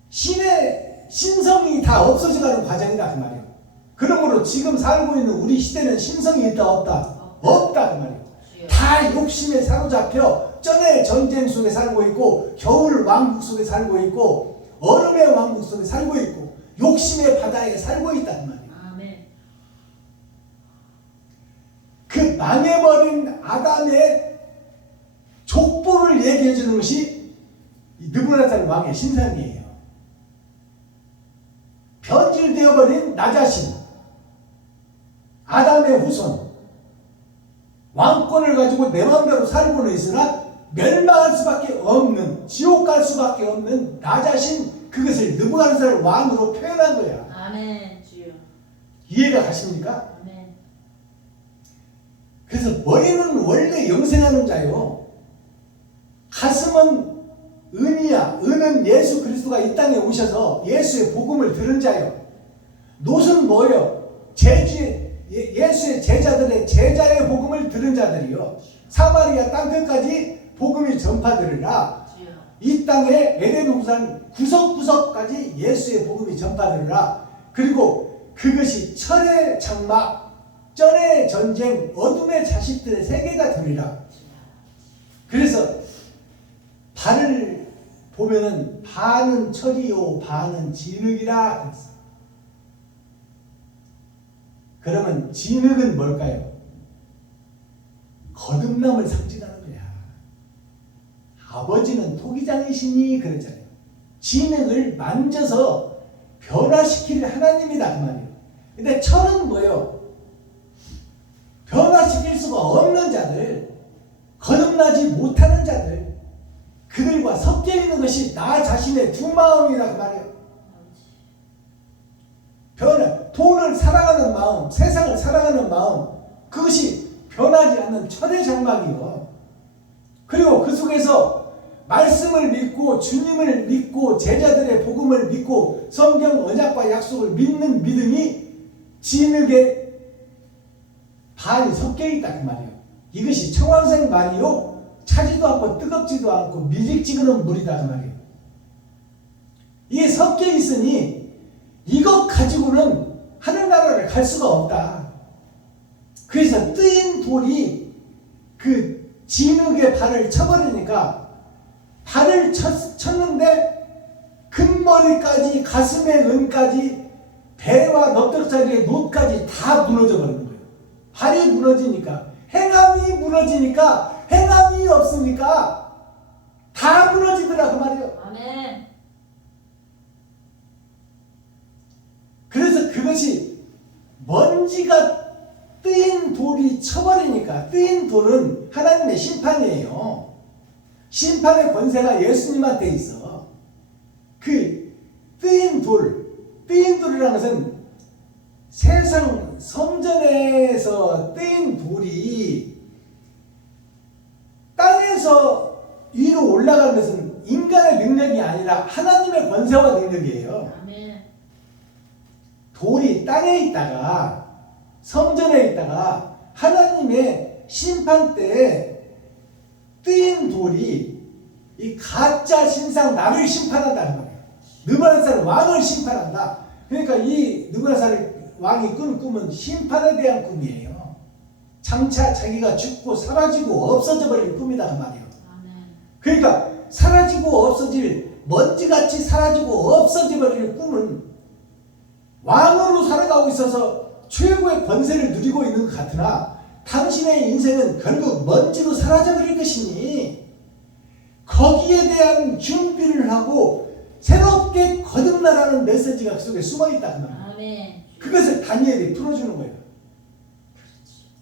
신의 신성이 다 없어져가는 과정이다 그 말이에요. 그러므로 지금 살고 있는 우리 시대는 신성이 있다 없다? 없다 그 말이에요. 다 욕심에 사로잡혀 전의 전쟁 속에 살고 있고 겨울 왕국 속에 살고 있고 얼음의 왕국 속에 살고 있고 욕심의 바다에 살고 있단 말이에요. 아멘. 그 망해버린 아담의 족보를 얘기해 주는 것이 느부갓네살 왕의 신상이에요. 변질되어버린 나 자신, 아담의 후손, 왕권을 가지고 내 마음대로 살고는 있으나 멸망할 수밖에 없는, 지옥 갈 수밖에 없는 나 자신, 그것을 느부갓네살 왕으로 표현한 거야. 아멘. 주여. 이해가 가십니까? 아멘. 그래서 머리는 원래 영생하는 자요. 가슴은 은이야. 은은 예수 그리스도가 이 땅에 오셔서 예수의 복음을 들은 자요. 놋은 뭐예요? 예수의 제자들의 제자의 복음을 들은 자들이요. 사마리아 땅끝까지 복음이 전파되리라. 주여. 이 땅에 에덴 동산 구석구석까지 예수의 복음이 전파되리라. 그리고 그것이 철의 장막, 전의 전쟁, 어둠의 자식들의 세계가 되리라. 그래서 발을 보면은 반은 철이요 반은 진흙이라 했어. 그러면 진흙은 뭘까요? 거듭남을 상징하는 거야. 아버지는 토기장이시니 그랬잖아요. 진흙을 만져서 변화시킬 하나님이다 그 말이에요. 근데 철은 뭐예요? 변화시킬 수가 없는 자들, 거듭나지 못하는 자들, 그들과 섞여 있는 것이 나 자신의 두 마음이다 그 말이에요. 돈을 사랑하는 마음, 세상을 사랑하는 마음, 그것이 변하지 않는 철의 장막이요. 그리고 그 속에서 말씀을 믿고 주님을 믿고 제자들의 복음을 믿고 성경 언약과 약속을 믿는 믿음이 진흙에 반이 섞여 있다 그 말이에요. 이것이 청왕생 말이요 차지도 않고 뜨겁지도 않고 미직지근한 물이다 그 말이에요. 이게 섞여 있으니 이것 가지고는 하늘나라를 갈 수가 없다. 그래서 뜨인 돌이 그 진흙에 발을 쳐버리니까 발을 쳤는데 금머리까지 가슴의 은까지 배와 넙적자리의 놋까지 다 무너져 버리는 거예요. 발이 무너지니까 행함이 무너지니까 행함이 없으니까 다 무너지더라 그 말이에요. 아멘. 그래서 그것이 먼지가 뜨인 돌이 쳐버리니까 뜨인 돌은 하나님의 심판이에요. 심판의 권세가 예수님한테 있어. 그 뜨인 돌이라는 것은 세상 성전에서 뜨인 돌이 땅에서 위로 올라가는 것은 인간의 능력이 아니라 하나님의 권세와 능력이에요. 아멘. 돌이 땅에 있다가 성전에 있다가 하나님의 심판 때에 뜨인 돌이 이 가짜 신상 나를 심판한다는 거예요. 느부갓네살 왕을 심판한다. 그러니까 이 느부갓네살 왕이 꾼 꿈은 심판에 대한 꿈이에요. 장차 자기가 죽고 사라지고 없어져 버릴 꿈이다 그 말이에요. 아멘. 그러니까 사라지고 없어질 먼지같이 사라지고 없어져 버릴 꿈은 왕으로 살아가고 있어서 최고의 권세를 누리고 있는 것 같으나 당신의 인생은 결국 먼지로 사라져버릴 것이니 거기에 대한 준비를 하고 새롭게 거듭나라는 메시지가 그 속에 숨어있다 그 말이에요. 아멘. 그것을 다니엘이 풀어주는 거예요.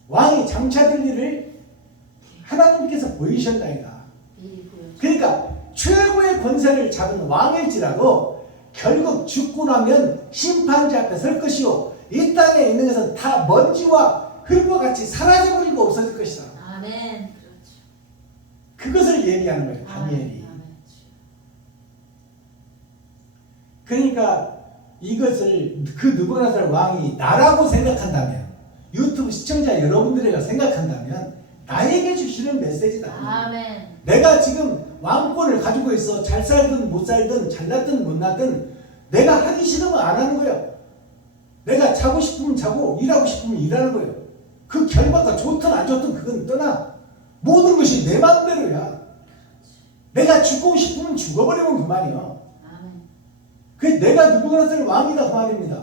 왕이 장차될 일을 하나님께서 보이셨나이다. 미리 보여줘. 그러니까 최고의 권세를 잡은 왕일지라도 결국 죽고 나면 심판자 앞에 설 것이요 이 땅에 있는 것은 다 먼지와 흙과 같이 사라져버리고 없어질 것이다. 아멘. 그렇죠. 그것을 얘기하는 거예요 다니엘이. 아멘. 그러니까 이것을 그 느부갓네살 왕이 나라고 생각한다면 유튜브 시청자 여러분들이가 생각한다면 나에게 주시는 메시지다. 아멘. 내가 지금 왕권을 가지고 있어. 잘 살든 못 살든 잘났든 못났든 내가 하기 싫으면 안 하는 거예요. 내가 자고 싶으면 자고 일하고 싶으면 일하는 거예요. 그 결과가 좋든 안 좋든 그건 떠나. 모든 것이 내 마음대로야. 내가 죽고 싶으면 죽어버리면 그만이요. 아멘. 그 내가 느부갓네살 왕이다 그 말입니다.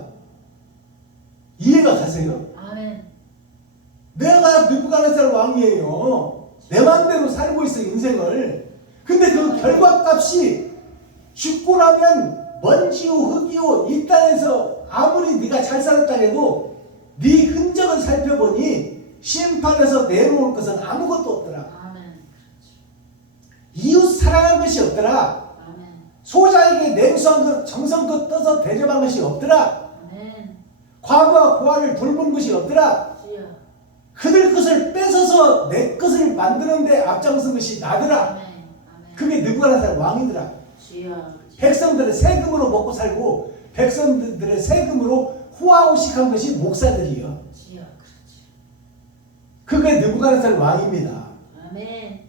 이해가 가세요? 아멘. 내가 느부갓네살 왕이에요. 내 마음대로 살고 있어 인생을. 근데 그 결과값이 죽고 나면 먼지요 흙이요 이 땅에서 아무리 네가 잘 살았다 해도 네 흔적을 살펴보니 심판에서 내놓을 것은 아무것도 없더라. 아멘. 이웃 사랑한 것이 없더라. 아멘. 소자에게 냉수한 것 정성껏 떠서 대접한 것이 없더라. 아멘. 과거와 고아를 돌본 것이 없더라. 주여. 그들 것을 뺏어서 내 것을 만드는데 앞장선 것이 나더라. 아멘. 아멘. 그게 느부갓네살 왕이더라. 주여. 백성들의 세금으로 먹고 살고 백성들의 세금으로 후아오식한 것이 목사들이요. 주여. 그렇지. 그게 느부갓네살 왕입니다. 아멘.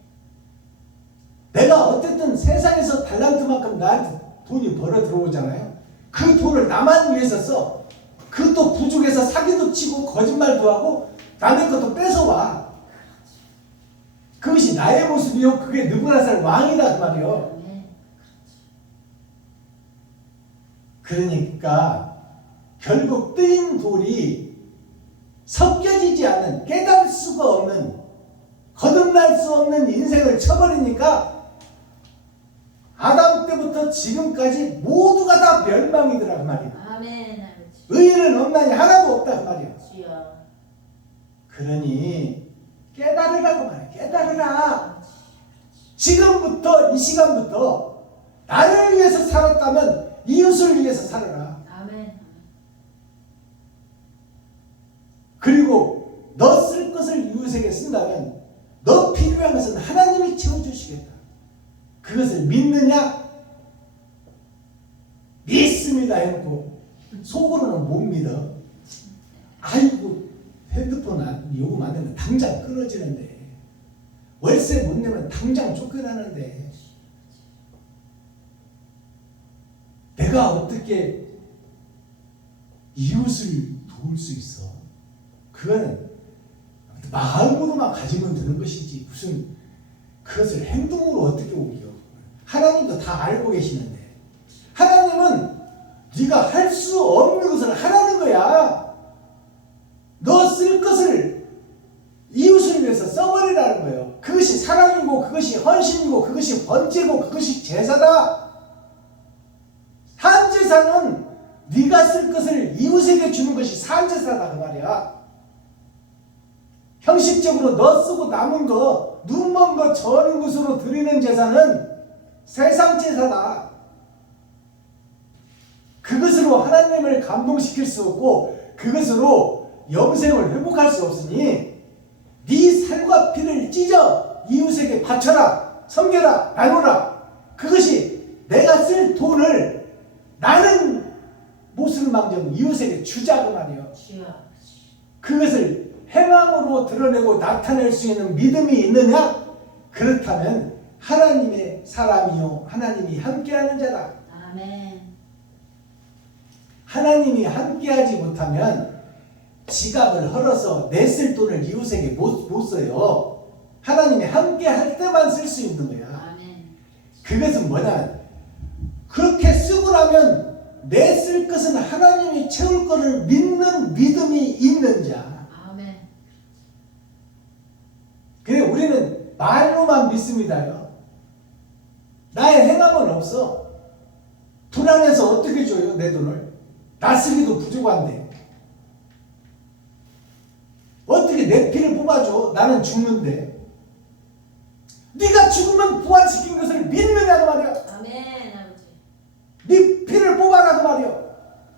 내가 어쨌든 세상에서 달란트만큼 나한테 돈이 벌어 들어오잖아요. 그 돈을 나만 위해서 써. 그것도 부족해서 사기도 치고 거짓말도 하고 남의 것도 뺏어와. 그것이 나의 모습이요. 그게 느부갓네살 왕이다 그 말이요. 아멘. 그러니까 결국 뜨인 돌이 섞여지지 않는 깨달을 수가 없는 거듭날 수 없는 인생을 쳐버리니까 아담 때부터 지금까지 모두가 다 멸망이더라 그 말이야. 아멘. 아버지. 의인은 없나니 하나도 없다 그 말이야. 주여. 그러니 깨달으라고 말해. 깨달으라. 지금부터 이 시간부터 나를 위해서 살았다면 이웃을 위해서 살아라. 아멘. 그리고 너 쓸 것을 이웃에게 쓴다면 너 필요한 것은 하나님이 채워주시겠다. 그것을 믿느냐? 믿습니다 해놓고 속으로는 못 믿어. 아이고 핸드폰 요금 안 되면 당장 끊어지는데 월세 못 내면 당장 쫓겨나는데 내가 어떻게 이웃을 도울 수 있어? 그거는 마음으로만 가지면 되는 것이지 무슨 그것을 행동으로 어떻게 옮겨? 하나님도 다 알고 계시는데 하나님은 네가 할 수 없는 것을 하라는 거야. 너 쓸 것을 이웃을 위해서 써버리라는 거예요. 그것이 사랑이고 그것이 헌신이고 그것이 번제고 그것이 제사다. 산제사는 네가 쓸 것을 이웃에게 주는 것이 산제사다 그 말이야. 형식적으로 너 쓰고 남은 거 눈먼 거 저는 것으로 드리는 제사는 세상 제사다. 그것으로 하나님을 감동시킬 수 없고 그것으로 영생을 회복할 수 없으니 네 살과 피를 찢어 이웃에게 바쳐라, 섬겨라, 나누라. 그것이 내가 쓸 돈을 나는 못쓸망정 이웃에게 주자 그 말이에요. 그것을 행함으로 드러내고 나타낼 수 있는 믿음이 있느냐? 그렇다면 하나님의 사람이요 하나님이 함께하는 자다. 아멘. 하나님이 함께하지 못하면 지갑을 헐어서 내 쓸 돈을 이웃에게 못 써요. 하나님이 함께할 때만 쓸 수 있는 거야. 아멘. 그것은 뭐냐면 그렇게 쓰고 나면 내 쓸 것은 하나님이 채울 것을 믿는 믿음이 있는 자. 아멘. 그래 우리는 말로만 믿습니다요. 나의 행함은 없어. 불안해서 어떻게 줘요 내 돈을? 나 쓰기도 부족한데 어떻게 내 피를 뽑아줘? 나는 죽는데. 네가 죽으면 부활시킨 것을 믿느냐고 말이야. 아멘. 아버지. 네 피를 뽑아라고 말이야.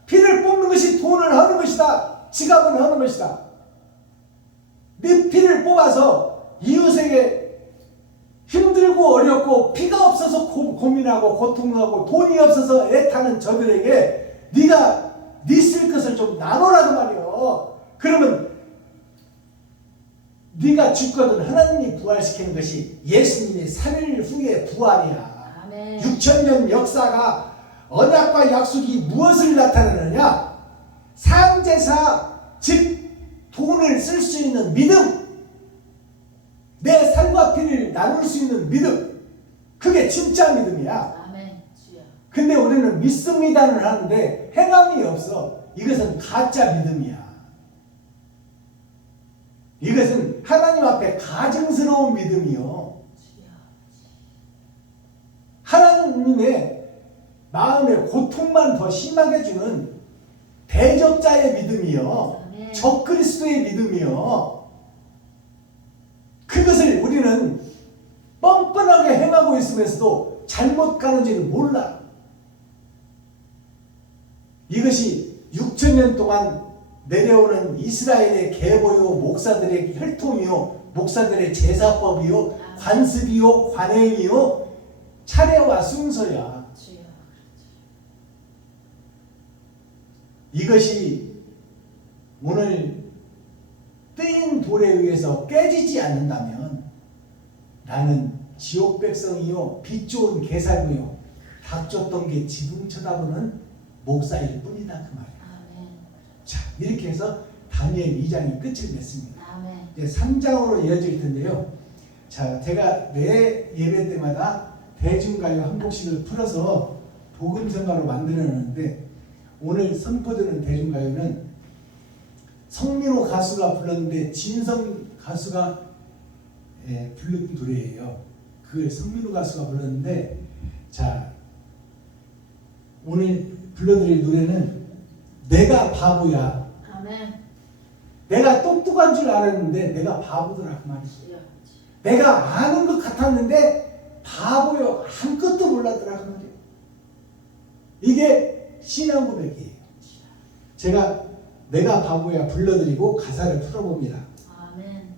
피를 뽑는 것이 돈을 하는 것이다. 지갑을 하는 것이다. 네 피를 뽑아서 이웃에게 힘들고 어렵고 피가 없어서 고민하고 고통하고 돈이 없어서 애타는 저들에게 네가 네 쓸 것을 좀 나눠라고 말이요. 그러면 네가 죽거든 하나님이 부활시키는 것이 예수님의 3일 후의 부활이야. 아멘. 6,000년 역사가 언약과 약속이 무엇을 나타내느냐? 산제사 즉 돈을 쓸 수 있는 믿음, 내 살과 피를 나눌 수 있는 믿음, 그게 진짜 믿음이야. 아멘. 주여. 근데 우리는 믿습니다는 하는데 행함이 없어. 이것은 가짜 믿음이야. 이것은 하나님 앞에 가증스러운 믿음이요. 하나님의 마음의 고통만 더 심하게 주는 대적자의 믿음이요. 아멘. 적그리스도의 믿음이요. 그것을 우리는 뻔뻔하게 행하고 있으면서도 잘못 가는지를 몰라. 이것이 6,000년 동안 내려오는 이스라엘의 계보요, 목사들의 혈통이요, 목사들의 제사법이요, 관습이요, 관행이요, 차례와 순서야. 주여. 이것이 오늘 뜨인 돌에 의해서 깨지지 않는다면 나는 지옥 백성이요, 빛 좋은 개살구요, 닥쳤던 게 지붕 쳐다보는 목사일 뿐이다 그 말이야. 아멘. 자, 이렇게 해서 다니엘 2장이 끝을 맺습니다. 아멘. 이제 3장으로 이어질 텐데요. 자, 제가 매 예배 때마다 대중가요 한 곡씩을 풀어서 복음성가로 만들어놨는데 오늘 선포되는 대중가요는 성민호 가수가 불렀는데 진성 가수가 부른 노래예요. 그걸 성민호 가수가 불렀는데 자, 오늘 불러드릴 노래는 내가 바보야. 아멘. 내가 똑똑한 줄 알았는데 내가 바보더라 그 말이지. 주여. 내가 아는 것 같았는데 바보요. 아무것도 몰랐더라 그 말이에요. 이게 신앙 고백이에요. 제가 내가 바보야 불러드리고 가사를 풀어봅니다. 아멘.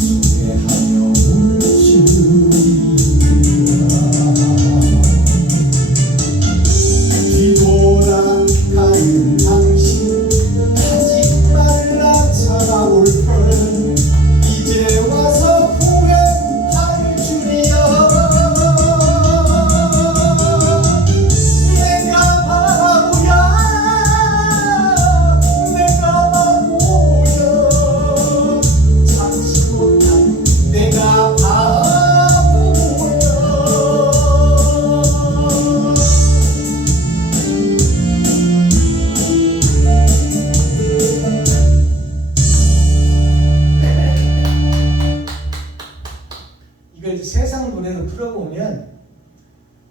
수레하며 울주리라 뒤돌아가는 당신 하지 말라 차가울 걸 이제 와서 후회할 줄이야 내가 바보야 내가 바보야 참지 못한 내가 바보야 이걸 세상 노래로 풀어보면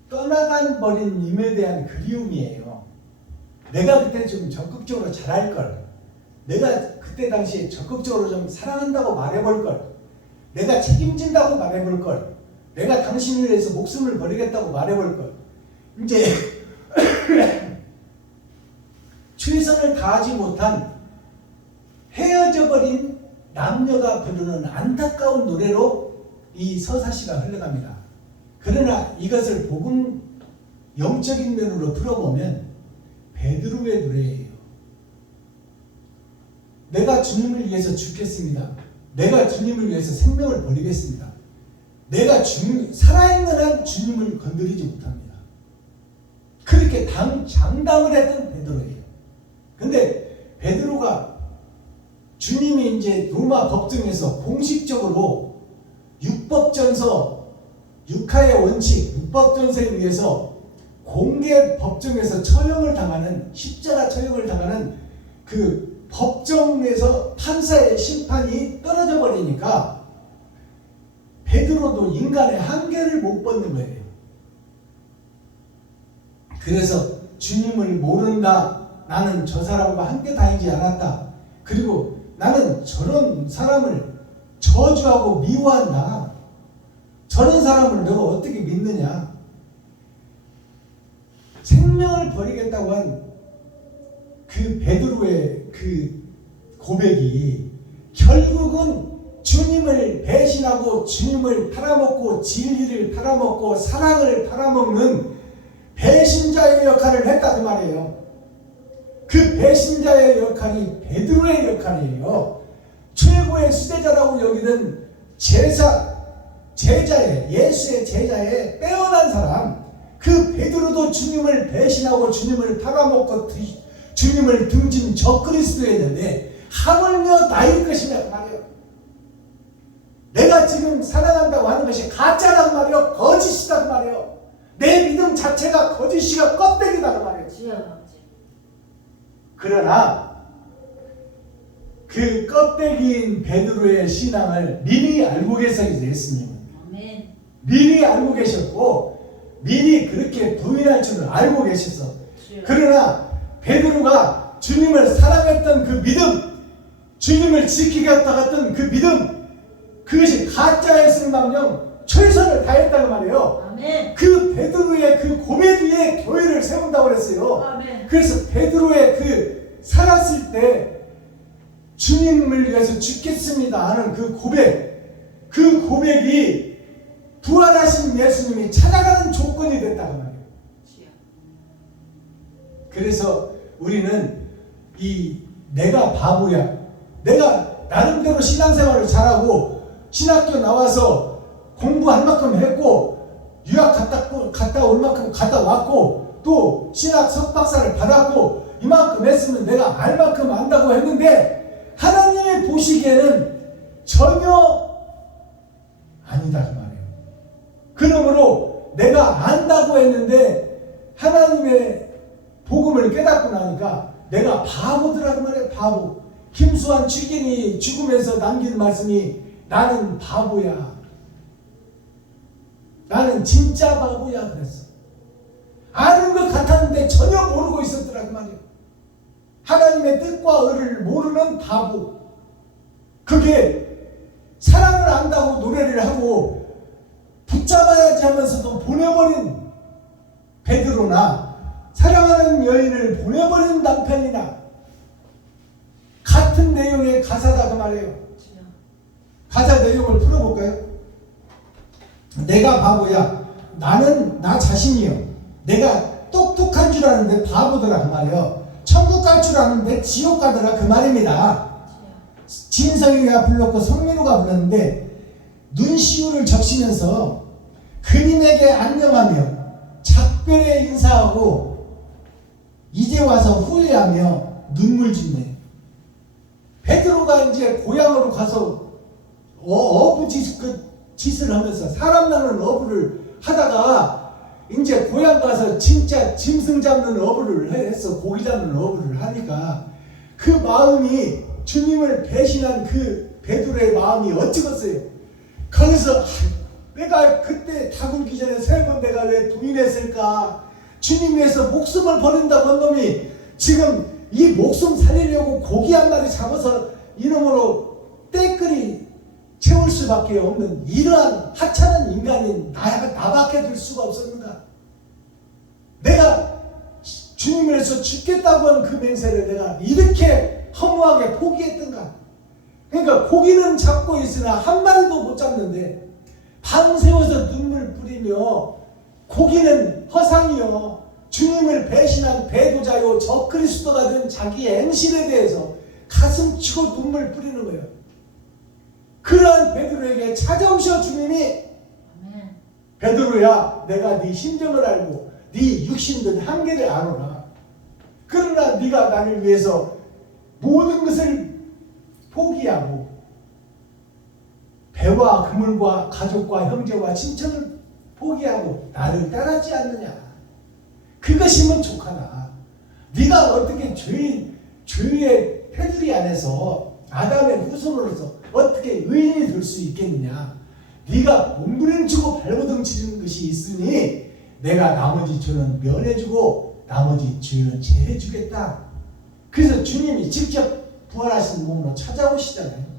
떠나간 버린 님에 대한 그리움이에요. 내가 그때 좀 적극적으로 잘할 걸, 내가 그때 당시에 적극적으로 좀 사랑한다고 말해볼 걸, 내가 책임진다고 말해볼 걸, 내가 당신을 위해서 목숨을 버리겠다고 말해볼 걸. 이제 최선을 다하지 못한 헤어져 버린 남녀가 부르는 안타까운 노래로 이 서사시가 흘러갑니다. 그러나 이것을 복음 영적인 면으로 풀어보면 베드로의 노래예요. 내가 주님을 위해서 죽겠습니다. 내가 주님을 위해서 생명을 버리겠습니다. 내가 살아있는 한 주님을 건드리지 못합니다. 그렇게 장담을 했던 베드로예요. 근데 베드로가 주님이 이제 로마 법정에서 공식적으로 육법전서, 육하의 원칙, 육법전서에 의해서 공개 법정에서 처형을 당하는, 십자가 처형을 당하는 그 법정에서 판사의 심판이 떨어져 버리니까 베드로도 인간의 한계를 못 벗는 거예요. 그래서 주님을 모른다. 나는 저 사람과 함께 다니지 않았다. 그리고 나는 저런 사람을 저주하고 미워한다. 저런 사람을 내가 어떻게 믿느냐. 생명을 버리겠다고 한 그 베드로의 그 고백이 결국은 주님을 배신하고 주님을 팔아먹고 진리를 팔아먹고 사랑을 팔아먹는 배신자의 역할을 했다 그 말이에요. 그 배신자의 역할이 베드로의 역할이에요. 최고의 수제자라고 여기는 제자의 예수의 제자의 빼어난 사람, 그 베드로도 주님을 배신하고 주님을 팔아먹고 주님을 등진 적그리스도였는데 하물며 나일 것이냐 그 말이에요. 내가 지금 사랑한다고 하는 것이 가짜라고 말이에요. 거짓이다 그 말이에요. 내 믿음 자체가 거짓이가 껍데기다 그 말이에요. 주여 아버지. 그러나 그 껍데기인 베드로의 신앙을 미리 알고 계세요. 예수님은 아멘. 미리 알고 계셨고 미리 그렇게 부인할 줄을 알고 계셨어. 주여. 그러나 베드로가 주님을 사랑했던 그 믿음, 주님을 지키겠다 했던 그 믿음, 그것이 가짜였을망정 최선을 다했다는 말이에요. 아멘. 그 베드로의 그 고백 위에 교회를 세운다고 그랬어요. 아멘. 그래서 베드로의 그 살았을 때 주님을 위해서 죽겠습니다 하는 그 고백, 그 고백이 부활하신 예수님이 찾아가는 조건이 됐다고 말이에요. 주여. 그래서 우리는 내가 바보야, 내가 나름대로 신앙생활을 잘하고 신학교 나와서 공부할 만큼 했고 유학 갔다 올 만큼 갔다 왔고 또 신학 석박사를 받았고 이만큼 했으면 내가 알 만큼 안다고 했는데 하나님이 보시기에는 전혀 아니다 그 말이에요. 그러므로 내가 안다고 했는데 하나님의 복음을 깨닫고 나니까 내가 바보더라 그 말이에요. 바보. 김수환 취gin이 죽으면서 남긴 말씀이 나는 바보야. 나는 진짜 바보야 그랬어. 아는 것 같았는데 전혀 모르고 있었더라 그 말이에요. 하나님의 뜻과 의를 모르는 바보. 그게 사랑을 안다고 노래를 하고 붙잡아야지 하면서도 보내버린 베드로나 사랑하는 여인을 보내버린 남편이나 같은 내용의 가사다 그 말이에요. 주여. 가사 내용을 풀어볼까요? 내가 바보야. 나는 나 자신이요. 내가 똑똑한 줄 아는데 바보더라 그 말이에요. 천국 갈 줄 아는데 지옥 가더라 그 말입니다. 주여. 진성이가 불렀고 성민우가 불렀는데 눈시울을 적시면서 그님에게 안녕하며 작별에 인사하고 이제 와서 후회하며 눈물 짓네. 베드로가 이제 고향으로 가서 짓을 하면서 사람 낳는 어부를 하다가 이제 고향 가서 진짜 짐승 잡는 어부를 했어. 고기 잡는 어부를 하니까 그 마음이 주님을 배신한 그 베드로의 마음이 어찌겠어요. 거기서 내가 그때 다굴기 전에 세 번 내가 왜 부인했을까. 주님 위해서 목숨을 버린다고 한 놈이 지금 이 목숨 살리려고 고기 한 마리 잡아서 이놈으로 떼끌이 채울 수밖에 없는 이러한 하찮은 인간인 나밖에 될 수가 없었는가. 내가 주님을 위해서 죽겠다고 한 그 맹세를 내가 이렇게 허무하게 포기했던가. 그러니까 고기는 잡고 있으나 한 마리도 못 잡는데 밤새워서 눈물 뿌리며 고기는 허상이요 주님을 배신한 배도자요 적그리스도가 된 자기의 행실에 대해서 가슴 치고 눈물 뿌리는 거예요. 그러한 베드로에게 찾아오셔 주님이 아멘. 베드로야 내가 네 심정을 알고 네 육신된 한계를 알아라. 그러나 네가 나를 위해서 모든 것을 포기하고 배와 그물과 가족과 형제와 친척을 포기하고 나를 따랐지 않느냐. 그것이면 족하다. 네가 어떻게 죄의 테두리 안에서 아담의 후손으로서 어떻게 의인이 될 수 있겠느냐. 네가 몸부림치고 발버둥치는 것이 있으니 내가 나머지 죄는 면해주고 나머지 죄는 제해주겠다. 그래서 주님이 직접 부활하신 몸으로 찾아오시잖아요.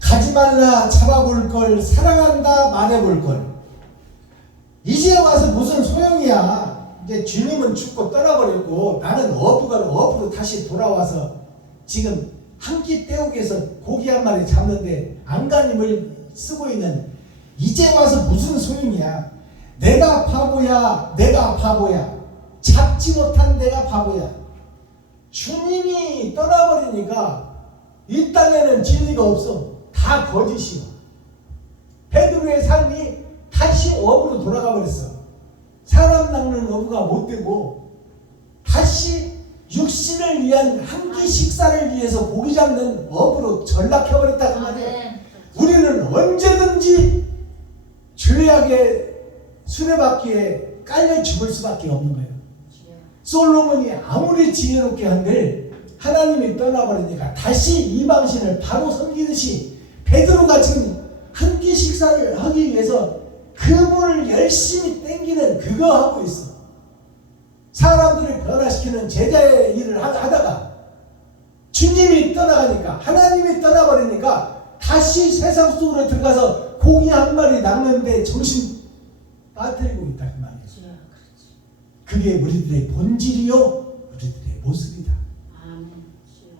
가지 말라 잡아볼 걸 사랑한다 말해볼 걸. 이제 와서 무슨 소용이야. 이제 주님은 죽고 떠나버렸고 나는 어부로 다시 돌아와서 지금 한 끼 때우기 위해서 고기 한 마리 잡는데 안간힘을 쓰고 있는 이제 와서 무슨 소용이야. 내가 바보야. 내가 바보야. 잡지 못한 내가 바보야. 주님이 떠나버리니까 이 땅에는 진리가 없어. 다 거짓이야. 베드로의 삶이 다시 어부로 돌아가 버렸어. 사람 낚는 어부가 못 되고 다시 육신을 위한 한 끼 식사를 위해서 고기 잡는 어부로 전락해버렸다 그 말이야. 아멘. 우리는 언제든지 죄악의 수레바퀴에 깔려 죽을 수밖에 없는 거예요. 주여. 솔로몬이 아무리 지혜롭게 한들 하나님이 떠나버리니까 다시 이방신을 바로 섬기듯이 베드로가 지금 한 끼 식사를 하기 위해서 그물을 열심히 땡기는 그거 하고 있어. 사람들을 변화시키는 제자의 일을 하다가 주님이 떠나가니까 하나님이 떠나버리니까 다시 세상 속으로 들어가서 고기 한 마리 낚는데 정신 빠뜨리고 있다 그 말이에요. 주여. 그렇지. 그게 우리들의 본질이요 우리들의 모습이다. 아멘. 주여.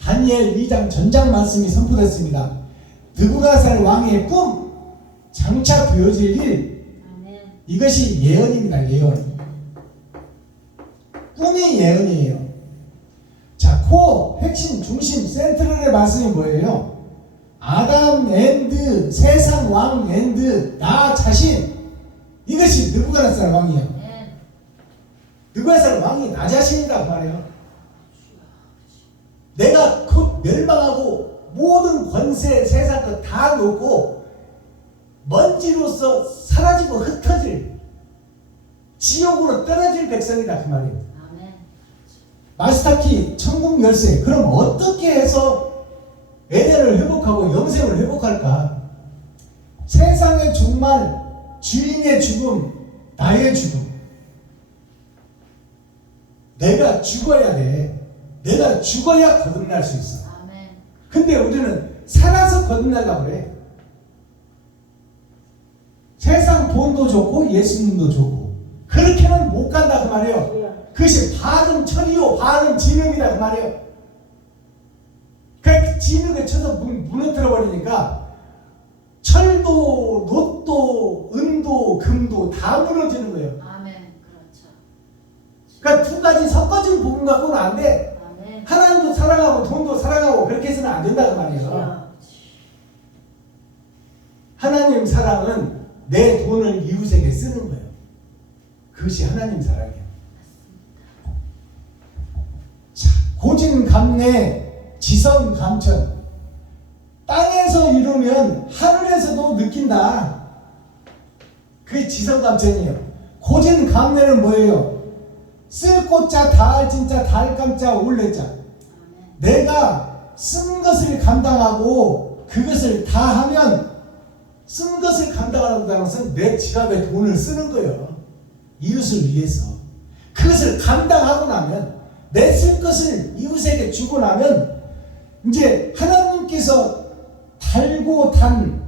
다니엘 2장 전장 말씀이 선포됐습니다. 느부갓네살 왕의 꿈 장차 되어질 일 아멘. 이것이 예언입니다. 예언. 꿈이 예언이에요. 자, 코어 핵심 중심 센트럴의 말씀이 뭐예요? 아담 앤드 세상 왕 앤드 나 자신 이것이 느부갓네살 왕이에요. 아멘. 느부갓네살 왕이 나 자신이라고 말해요. 주여. 내가 멸망하고 모든 권세 세상 것 다 놓고 먼지로서 사라지고 흩어질 지옥으로 떨어질 백성이다 그 말이에요. 아멘. 마스터키 천국 열쇠. 그럼 어떻게 해서 에덴을 회복하고 영생을 회복할까? 세상의 종말, 주인의 죽음, 나의 죽음. 내가 죽어야 돼. 내가 죽어야 거듭날 수 있어. 아멘. 근데 우리는 살아서 거듭나려고 그래. 세상 돈도 좋고 예수님도 좋고 그렇게는 못 간다 그 말이에요. 주여. 그것이 반은 철이요 반은 진흙이다 그 말이에요. 그 진흙에 쳐서 무너뜨려 버리니까 철도 놋도 은도 금도 다 무너지는 거예요. 아멘. 그렇죠. 그러니까 두 가지 섞어진 부분 갖고는 안 돼. 아멘. 하나님도 사랑하고 돈도 사랑하고 그렇게 해서는 안 된다 그 말이에요. 주여. 하나님 사랑은 내 돈을 이웃에게 쓰는 거예요. 그것이 하나님 사랑이에요. 자, 고진감래 지성감천. 땅에서 이루면 하늘에서도 느낀다. 그게 지성감천이에요. 고진감래는 뭐예요? 쓸 꽃자 다할 진짜 다할 깜자 올래자. 아멘. 내가 쓴 것을 감당하고 그것을 다 하면 쓴 것을 감당하는 것은 내 지갑에 돈을 쓰는 거예요. 이웃을 위해서. 그것을 감당하고 나면 내 쓸 것을 이웃에게 주고 나면 이제 하나님께서 달고 단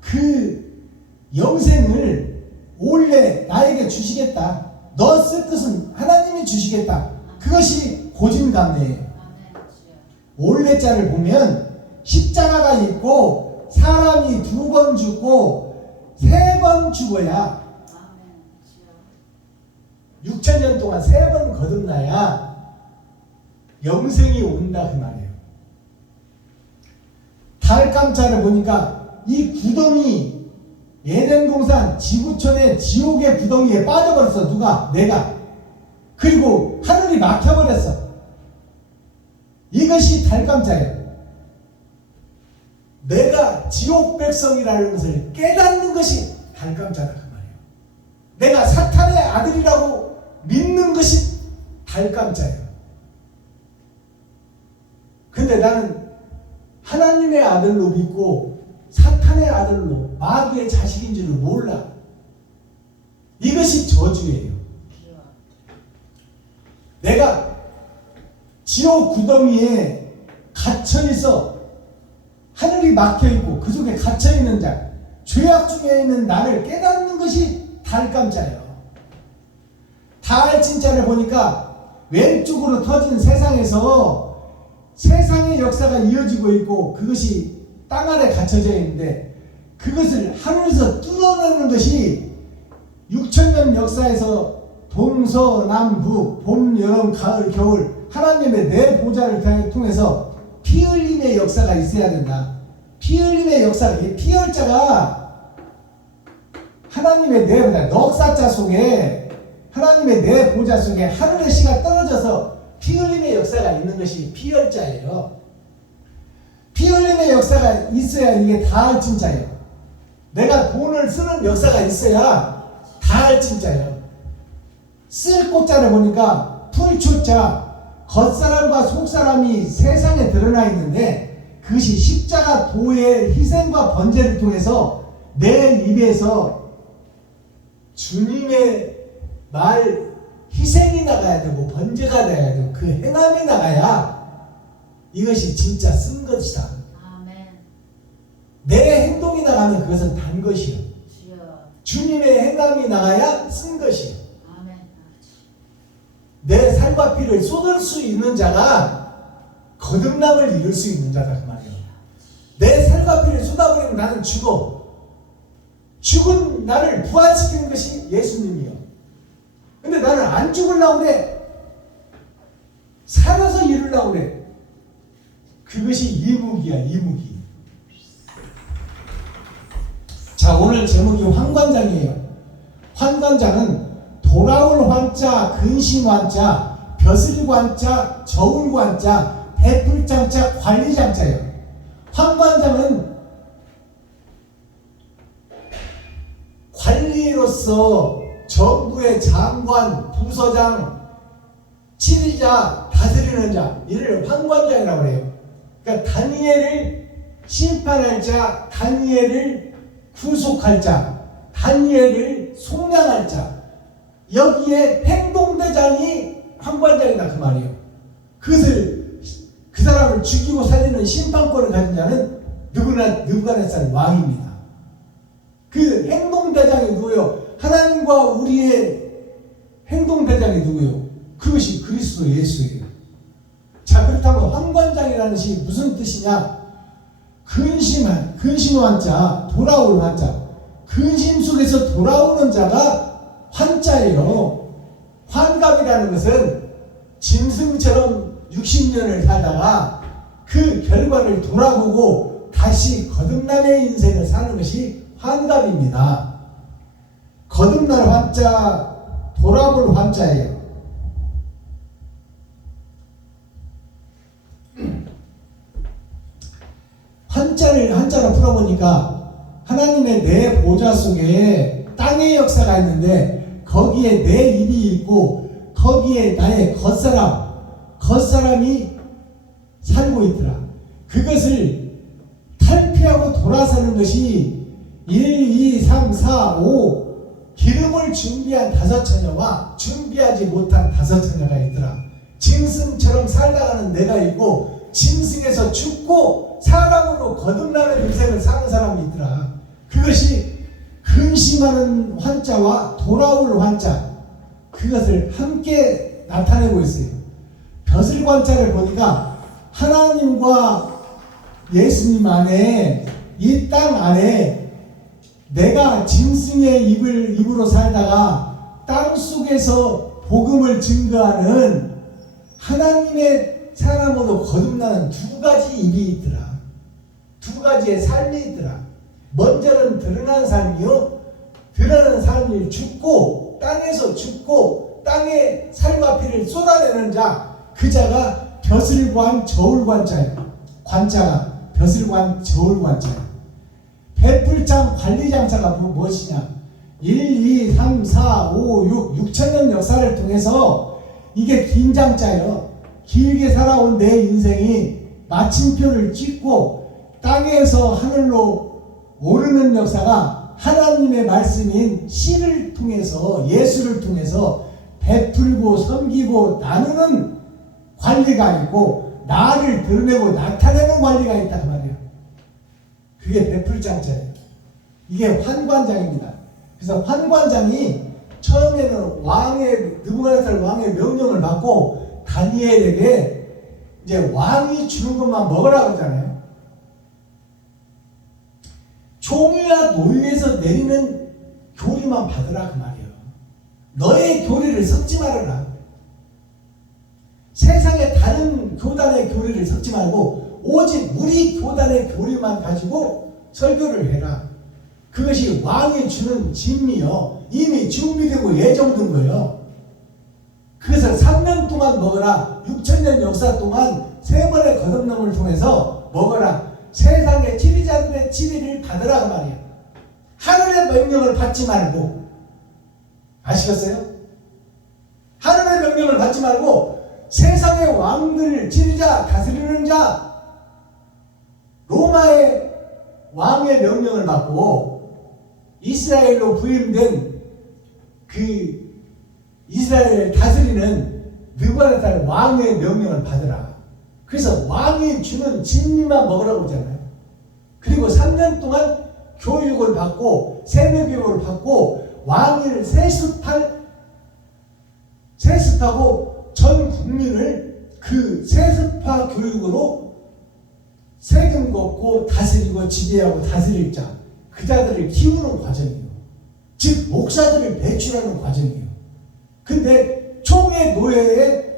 그 영생을 원래 나에게 주시겠다. 너 쓸 것은 하나님이 주시겠다. 그것이 고진감래예요. 아멘. 주여. 올레자를 보면 십자가가 있고 사람이 2번 죽고 3번 죽어야 아멘. 주여. 6,000년 동안 3번 거듭나야 영생이 온다 그 말이에요. 달감자를 보니까 이 구덩이 에덴 동산 지구촌의 지옥의 구덩이에 빠져버렸어. 누가? 내가. 그리고 하늘이 막혀버렸어. 이것이 달감자예요. 내가 지옥 백성이라는 것을 깨닫는 것이 달감자다 그 말이에요. 내가 사탄의 아들이라고 믿는 것이 달감자예요. 근데 나는 하나님의 아들로 믿고 사탄의 아들로 마귀의 자식인 줄을 몰라. 이것이 저주예요. 주여. 내가 지옥 구덩이에 갇혀있어 하늘이 막혀있고 그 속에 갇혀있는 자, 죄악 중에 있는 나를 깨닫는 것이 달감자예요. 달진자를 보니까 왼쪽으로 터진 세상에서 세상의 역사가 이어지고 있고 그것이 땅 아래 갇혀져 있는데 그것을 하늘에서 뚫어내는 것이 6,000년 역사에서 동서남북 봄 여름 가을 겨울 하나님의 내 보좌를 통해서 피 흘림의 역사가 있어야 된다. 피 흘림의 역사, 피 흘자가 하나님의 내 보좌, 넉사자 속에 하나님의 내 보좌 속에 하늘의 씨가 떨어져서 피 흘림의 역사가 있는 것이 피 흘자예요. 피 흘림의 역사가 있어야 이게 다할진자예요. 내가 돈을 쓰는 역사가 있어야 다할진자예요. 쓸 꽃자를 보니까 풀초자, 겉사람과 속사람이 세상에 드러나 있는데 그것이 십자가 도의 희생과 번제를 통해서 내 입에서 주님의 말 희생이 나가야 되고 번제가 돼야 되고 그 행함이 나가야 이것이 진짜 쓴 것이다. 아멘. 내 행동이 나가면 그것은 단 것이요. 주여. 주님의 행함이 나가야 쓴 것이요. 아멘. 내 살과 피를 쏟을 수 있는 자가 거듭남을 이룰 수 있는 자다 그 말이에요. 내 살과 피를 쏟아버리면 나는 죽어. 죽은 나를 부활시키는 것이 예수님이요. 근데 나는 안 죽으려고 그래. 살아서 이루려고 그래. 그것이 이무기야, 이무기. 자, 오늘 제목이 환관장이에요. 환관장은 돌아올 환자, 근심 환자, 벼슬 환자, 저울 환자, 베풀 장자, 관리 장자예요. 환관장은 관리로서 정부의 장관, 부서장, 지휘자, 다스리는 자, 이를 환관장이라고 해요. 그러니까 다니엘을 심판할 자, 다니엘을 구속할 자, 다니엘을 속량할 자, 여기에 행동대장이 환관장이다 그 말이에요. 그것을 그 사람을 죽이고 살리는 심판권을 가진 자는 느부갓네살 왕입니다. 그 행동대장이 누구요? 하나님과 우리의 행동대장이 누구요? 그것이 그리스도 예수예요. 자, 그렇다면 환관장이라는 것이 무슨 뜻이냐? 근심한 자, 돌아올 환자. 근심 속에서 돌아오는 자가 환자예요. 환갑이라는 것은 짐승처럼 60년을 살다가 그 결과를 돌아보고 다시 거듭남의 인생을 사는 것이 환갑입니다. 거듭날 환자, 돌아볼 환자예요. 한자로 풀어보니까 하나님의 내 보좌 속에 땅의 역사가 있는데 거기에 내 입이 있고 거기에 나의 겉사람이 살고 있더라. 그것을 탈피하고 돌아서는 것이 1, 2, 3, 4, 5 기름을 준비한 5처녀와 준비하지 못한 5처녀가 있더라. 짐승처럼 살다가는 내가 있고 짐승에서 죽고 사람으로 거듭나는 인생을 사는 사람이 있더라. 그것이 근심하는 환자와 돌아올 환자, 그것을 함께 나타내고 있어요. 벼슬관자를 보니까 하나님과 예수님 안에, 이 땅 안에 내가 짐승의 입으로 살다가 땅 속에서 복음을 증거하는 하나님의 사람으로 거듭나는 두 가지 입이 있더라. 두 가지의 삶이 있더라. 먼저는 드러난 삶이요, 드러난 삶이 죽고 땅에서 죽고 땅에 살과 피를 쏟아내는 자, 그 자가 벼슬관 저울관자예요. 관자가 벼슬관 저울관자예요. 배풀장 관리장자가 무엇이냐? 1, 2, 3, 4, 5, 6천년 역사를 통해서 이게 긴 장자예요. 길게 살아온 내 인생이 마침표를 찍고 땅에서 하늘로 오르는 역사가 하나님의 말씀인 씨를 통해서, 예수를 통해서 베풀고 섬기고 나누는 관리가 있고 나를 드러내고 나타내는 관리가 있단 말이에요. 그게 베풀장자예요. 이게 환관장입니다. 그래서 환관장이 처음에는 느부갓네살 왕의 명령을 받고 다니엘에게 이제 왕이 주는 것만 먹으라고 하잖아요. 총회와 노예에서 내리는 교리만 받으라 그 말이에요. 너의 교리를 섞지 말아라. 세상에 다른 교단의 교리를 섞지 말고 오직 우리 교단의 교리만 가지고 설교를 해라. 그것이 왕이 주는 진미요, 이미 준비되고 예정된 거예요. 그것을 3년 동안 먹어라. 6천년 역사 동안 3번의 거듭남을 통해서 먹어라. 세상의 지리자들의 지리를 받으라 그 말이에요. 하늘의 명령을 받지 말고, 아시겠어요? 하늘의 명령을 받지 말고 세상의 왕들, 지리자, 다스리는 자, 로마의 왕의 명령을 받고 이스라엘로 부임된 그 이스라엘을 다스리는 느부갓네살 왕의 명령을 받으라. 그래서 왕이 주는 진리만 먹으라고 하잖아요. 그리고 3년 동안 교육을 받고 세뇌 교육을 받고 왕위를 세습하고 전 국민을 그 세습화 교육으로 세금 걷고 다스리고 지배하고 다스릴 자, 그 자들을 키우는 과정이에요. 즉 목사들을 배출하는 과정이에요. 근데 총회 노예의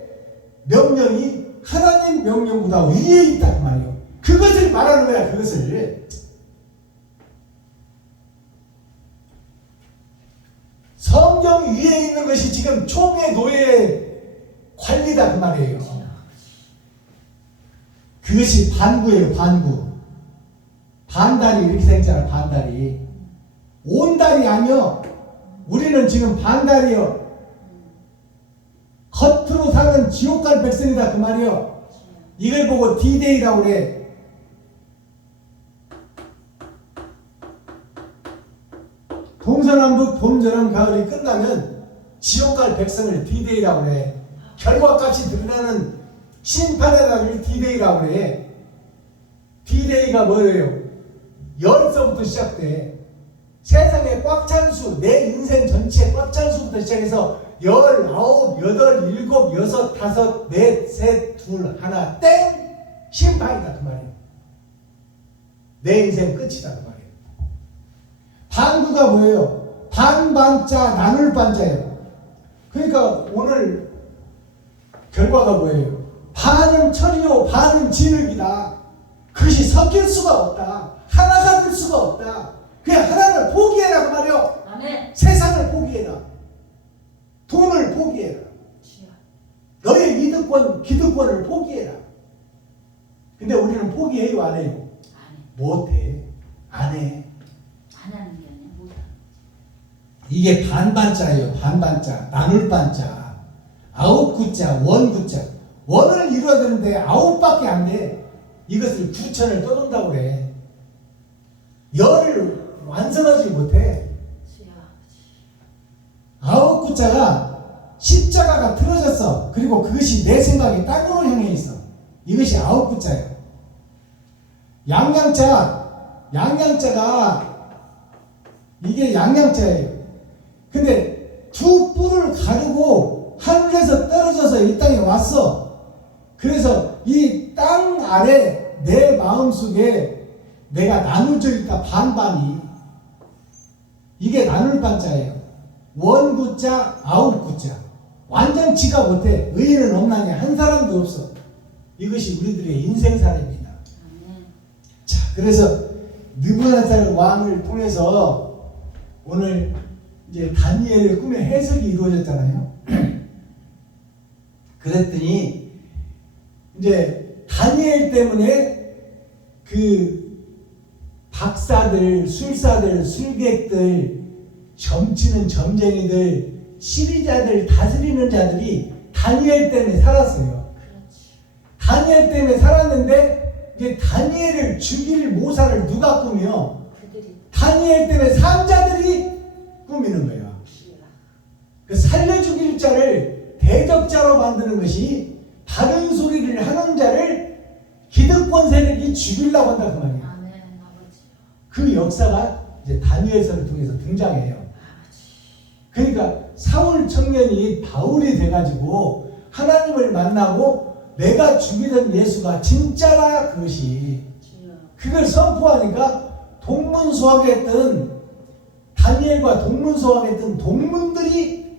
명령이 하나님 명령보다 위에 있단 말이에요. 그것을 말하는 거야. 그것을 성경 위에 있는 것이 지금 총회 노예의 관리다 그 말이에요. 그것이 반구예요. 반달이 이렇게 생겼잖아. 반달이 온달이 아니요. 우리는 지금 반달이요. 겉으로 사는 지옥갈 백성이다 그 말이요. 이걸 보고 D-Day라고 그래. 동서남북 봄, 여름, 가을이 끝나면 지옥갈 백성을 D-Day라고 그래. 결과값이 드러나는 심판의 날을 D-Day라고 그래. D-Day가 뭐예요? 열서부터 시작돼. 세상에 꽉 찬 수, 내 인생 전체에 꽉 찬 수부터 시작해서 열, 아홉, 여덟, 일곱, 여섯, 다섯, 넷, 셋, 둘, 하나, 땡! 심판이다 그 말이에요. 내 인생 끝이다 그 말이에요. 반구가 뭐예요? 반반자, 나눌 반자예요. 그러니까 오늘 결과가 뭐예요? 반은 철이요, 반은 진흙이다. 그것이 섞일 수가 없다. 하나가 될 수가 없다. 그냥 하나를 포기해라 그 말이요. 아멘. 세상을 포기해라. 돈을 포기해라. 주여. 너의 믿음권, 기득권을 포기해라. 근데 우리는 포기해요, 안 해요? 안 해. 못해. 안 해. 안 하는 게 아니야. 못 하는 이게 반반자예요. 반반자. 나눌 반자. 아홉 구자, 원 구자. 원을 이루어야 되는데 아홉밖에 안 돼. 이것을 9천을 떠돈다고 그래. 열을 완성하지 못해. 주여. 아홉 구자가 십자가가 틀어졌어. 그리고 그것이 내 생각이 땅으로 향해 있어. 이것이 아홉 구자예요. 양양자가 이게 양양자예요. 근데 두 뿔을 가르고 하늘에서 떨어져서 이 땅에 왔어. 그래서 이 땅 아래 내 마음속에 내가 나눠져 있다. 반반이. 이게 나눌 반자예요. 원 구자, 아홉 구자. 완전치가 못해. 의인은 없나니 한 사람도 없어. 이것이 우리들의 인생사례입니다. 아멘. 자, 그래서 느부갓네살 왕을 통해서 오늘 이제 다니엘의 꿈의 해석이 이루어졌잖아요. 그랬더니 이제 다니엘 때문에 그 박사들, 술사들, 술객들, 점치는 점쟁이들, 시리자들, 다스리는 자들이 다니엘 때문에 살았어요. 그렇지. 다니엘 때문에 살았는데 이제 다니엘을 죽일 모사를 누가 꾸며? 그들이 다니엘 때문에 산자들이 꾸미는 거예요. 주여. 그 살려 죽일 자를 대적자로 만드는 것이 바른 소리를 하는 자를 기득권 세력이 죽이려고 한다 그 말이에요. 아멘. 아버지. 그 역사가 이제 다니엘서를 통해서 등장해요. 아버지. 그러니까 사울 청년이 바울이 돼가지고 하나님을 만나고 내가 죽이던 예수가 진짜라 그것이 주여. 그걸 선포하니까 동문수학했던 다니엘과 동문수학했던 동문들이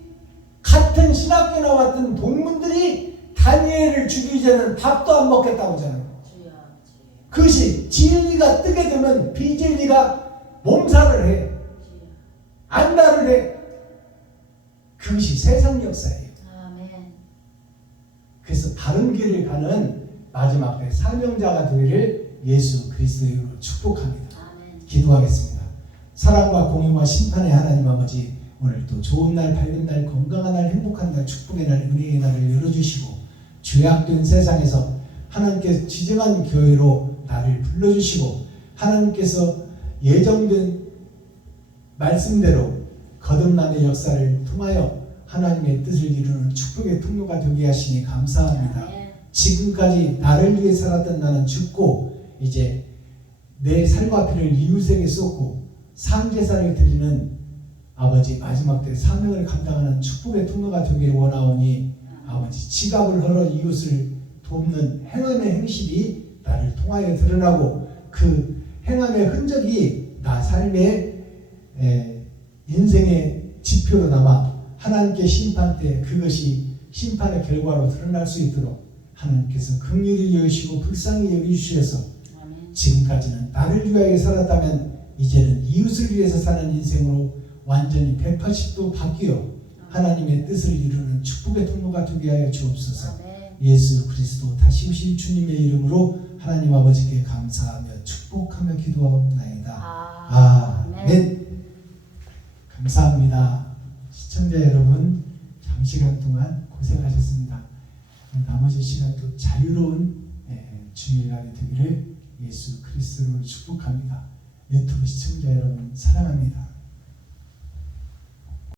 같은 신학교 나왔던 동문들이 다니엘을 죽이기 전에는 밥도 안 먹겠다고 하잖아요. 주여. 아버지. 그것이 진리가 뜨게 되면 비진리가 몸살을 해. 주여. 안달을 해. 그것이 세상 역사예요. 아멘. 그래서 바른 길을 가는 마지막 때 사명자가 되기를 예수 그리스도의 이름으로 축복합니다. 아멘. 기도하겠습니다. 사랑과 공의와 심판의 하나님 아버지, 오늘 또 좋은 날, 밝은 날, 건강한 날, 행복한 날, 축복의 날, 은혜의 날을 열어주시고 죄악된 세상에서 하나님께서 지정한 교회로 나를 불러주시고 하나님께서 예정된 말씀대로 거듭남의 역사를 통하여 하나님의 뜻을 이루는 축복의 통로가 되게 하시니 감사합니다. 아멘. 지금까지 나를 위해 살았던 나는 죽고 이제 내 살과 피를 이웃에게 쏟고 상제사를 드리는 아버지 마지막 때 사명을 감당하는 축복의 통로가 되기를 원하오니 아버지 지갑을 헐어 이웃을 돕는 행함의 행실이 나를 통하여 드러나고 그 행함의 흔적이 나 삶의 인생의 지표로 남아 하나님께 심판 때 그것이 심판의 결과로 드러날 수 있도록 하나님께서 긍휼히 여기시고 불쌍히 여기주셔서 아멘. 지금까지는 나를 위하여 살았다면 이제는 이웃을 위해서 사는 인생으로 완전히 180도 바뀌어 하나님의 뜻을 이루는 축복의 통로가 되게 하여 주옵소서. 아멘. 예수 그리스도 다시 오실 주님의 이름으로 하나님 아버지께 감사하며 축복하며 기도하옵나이다. 아멘. 감사합니다. 시청자 여러분, 장시간 동안 고생하셨습니다. 나머지 시간도 자유로운 주일날이 되기를 예수 그리스도로 축복합니다. 유튜브 시청자 여러분 사랑합니다.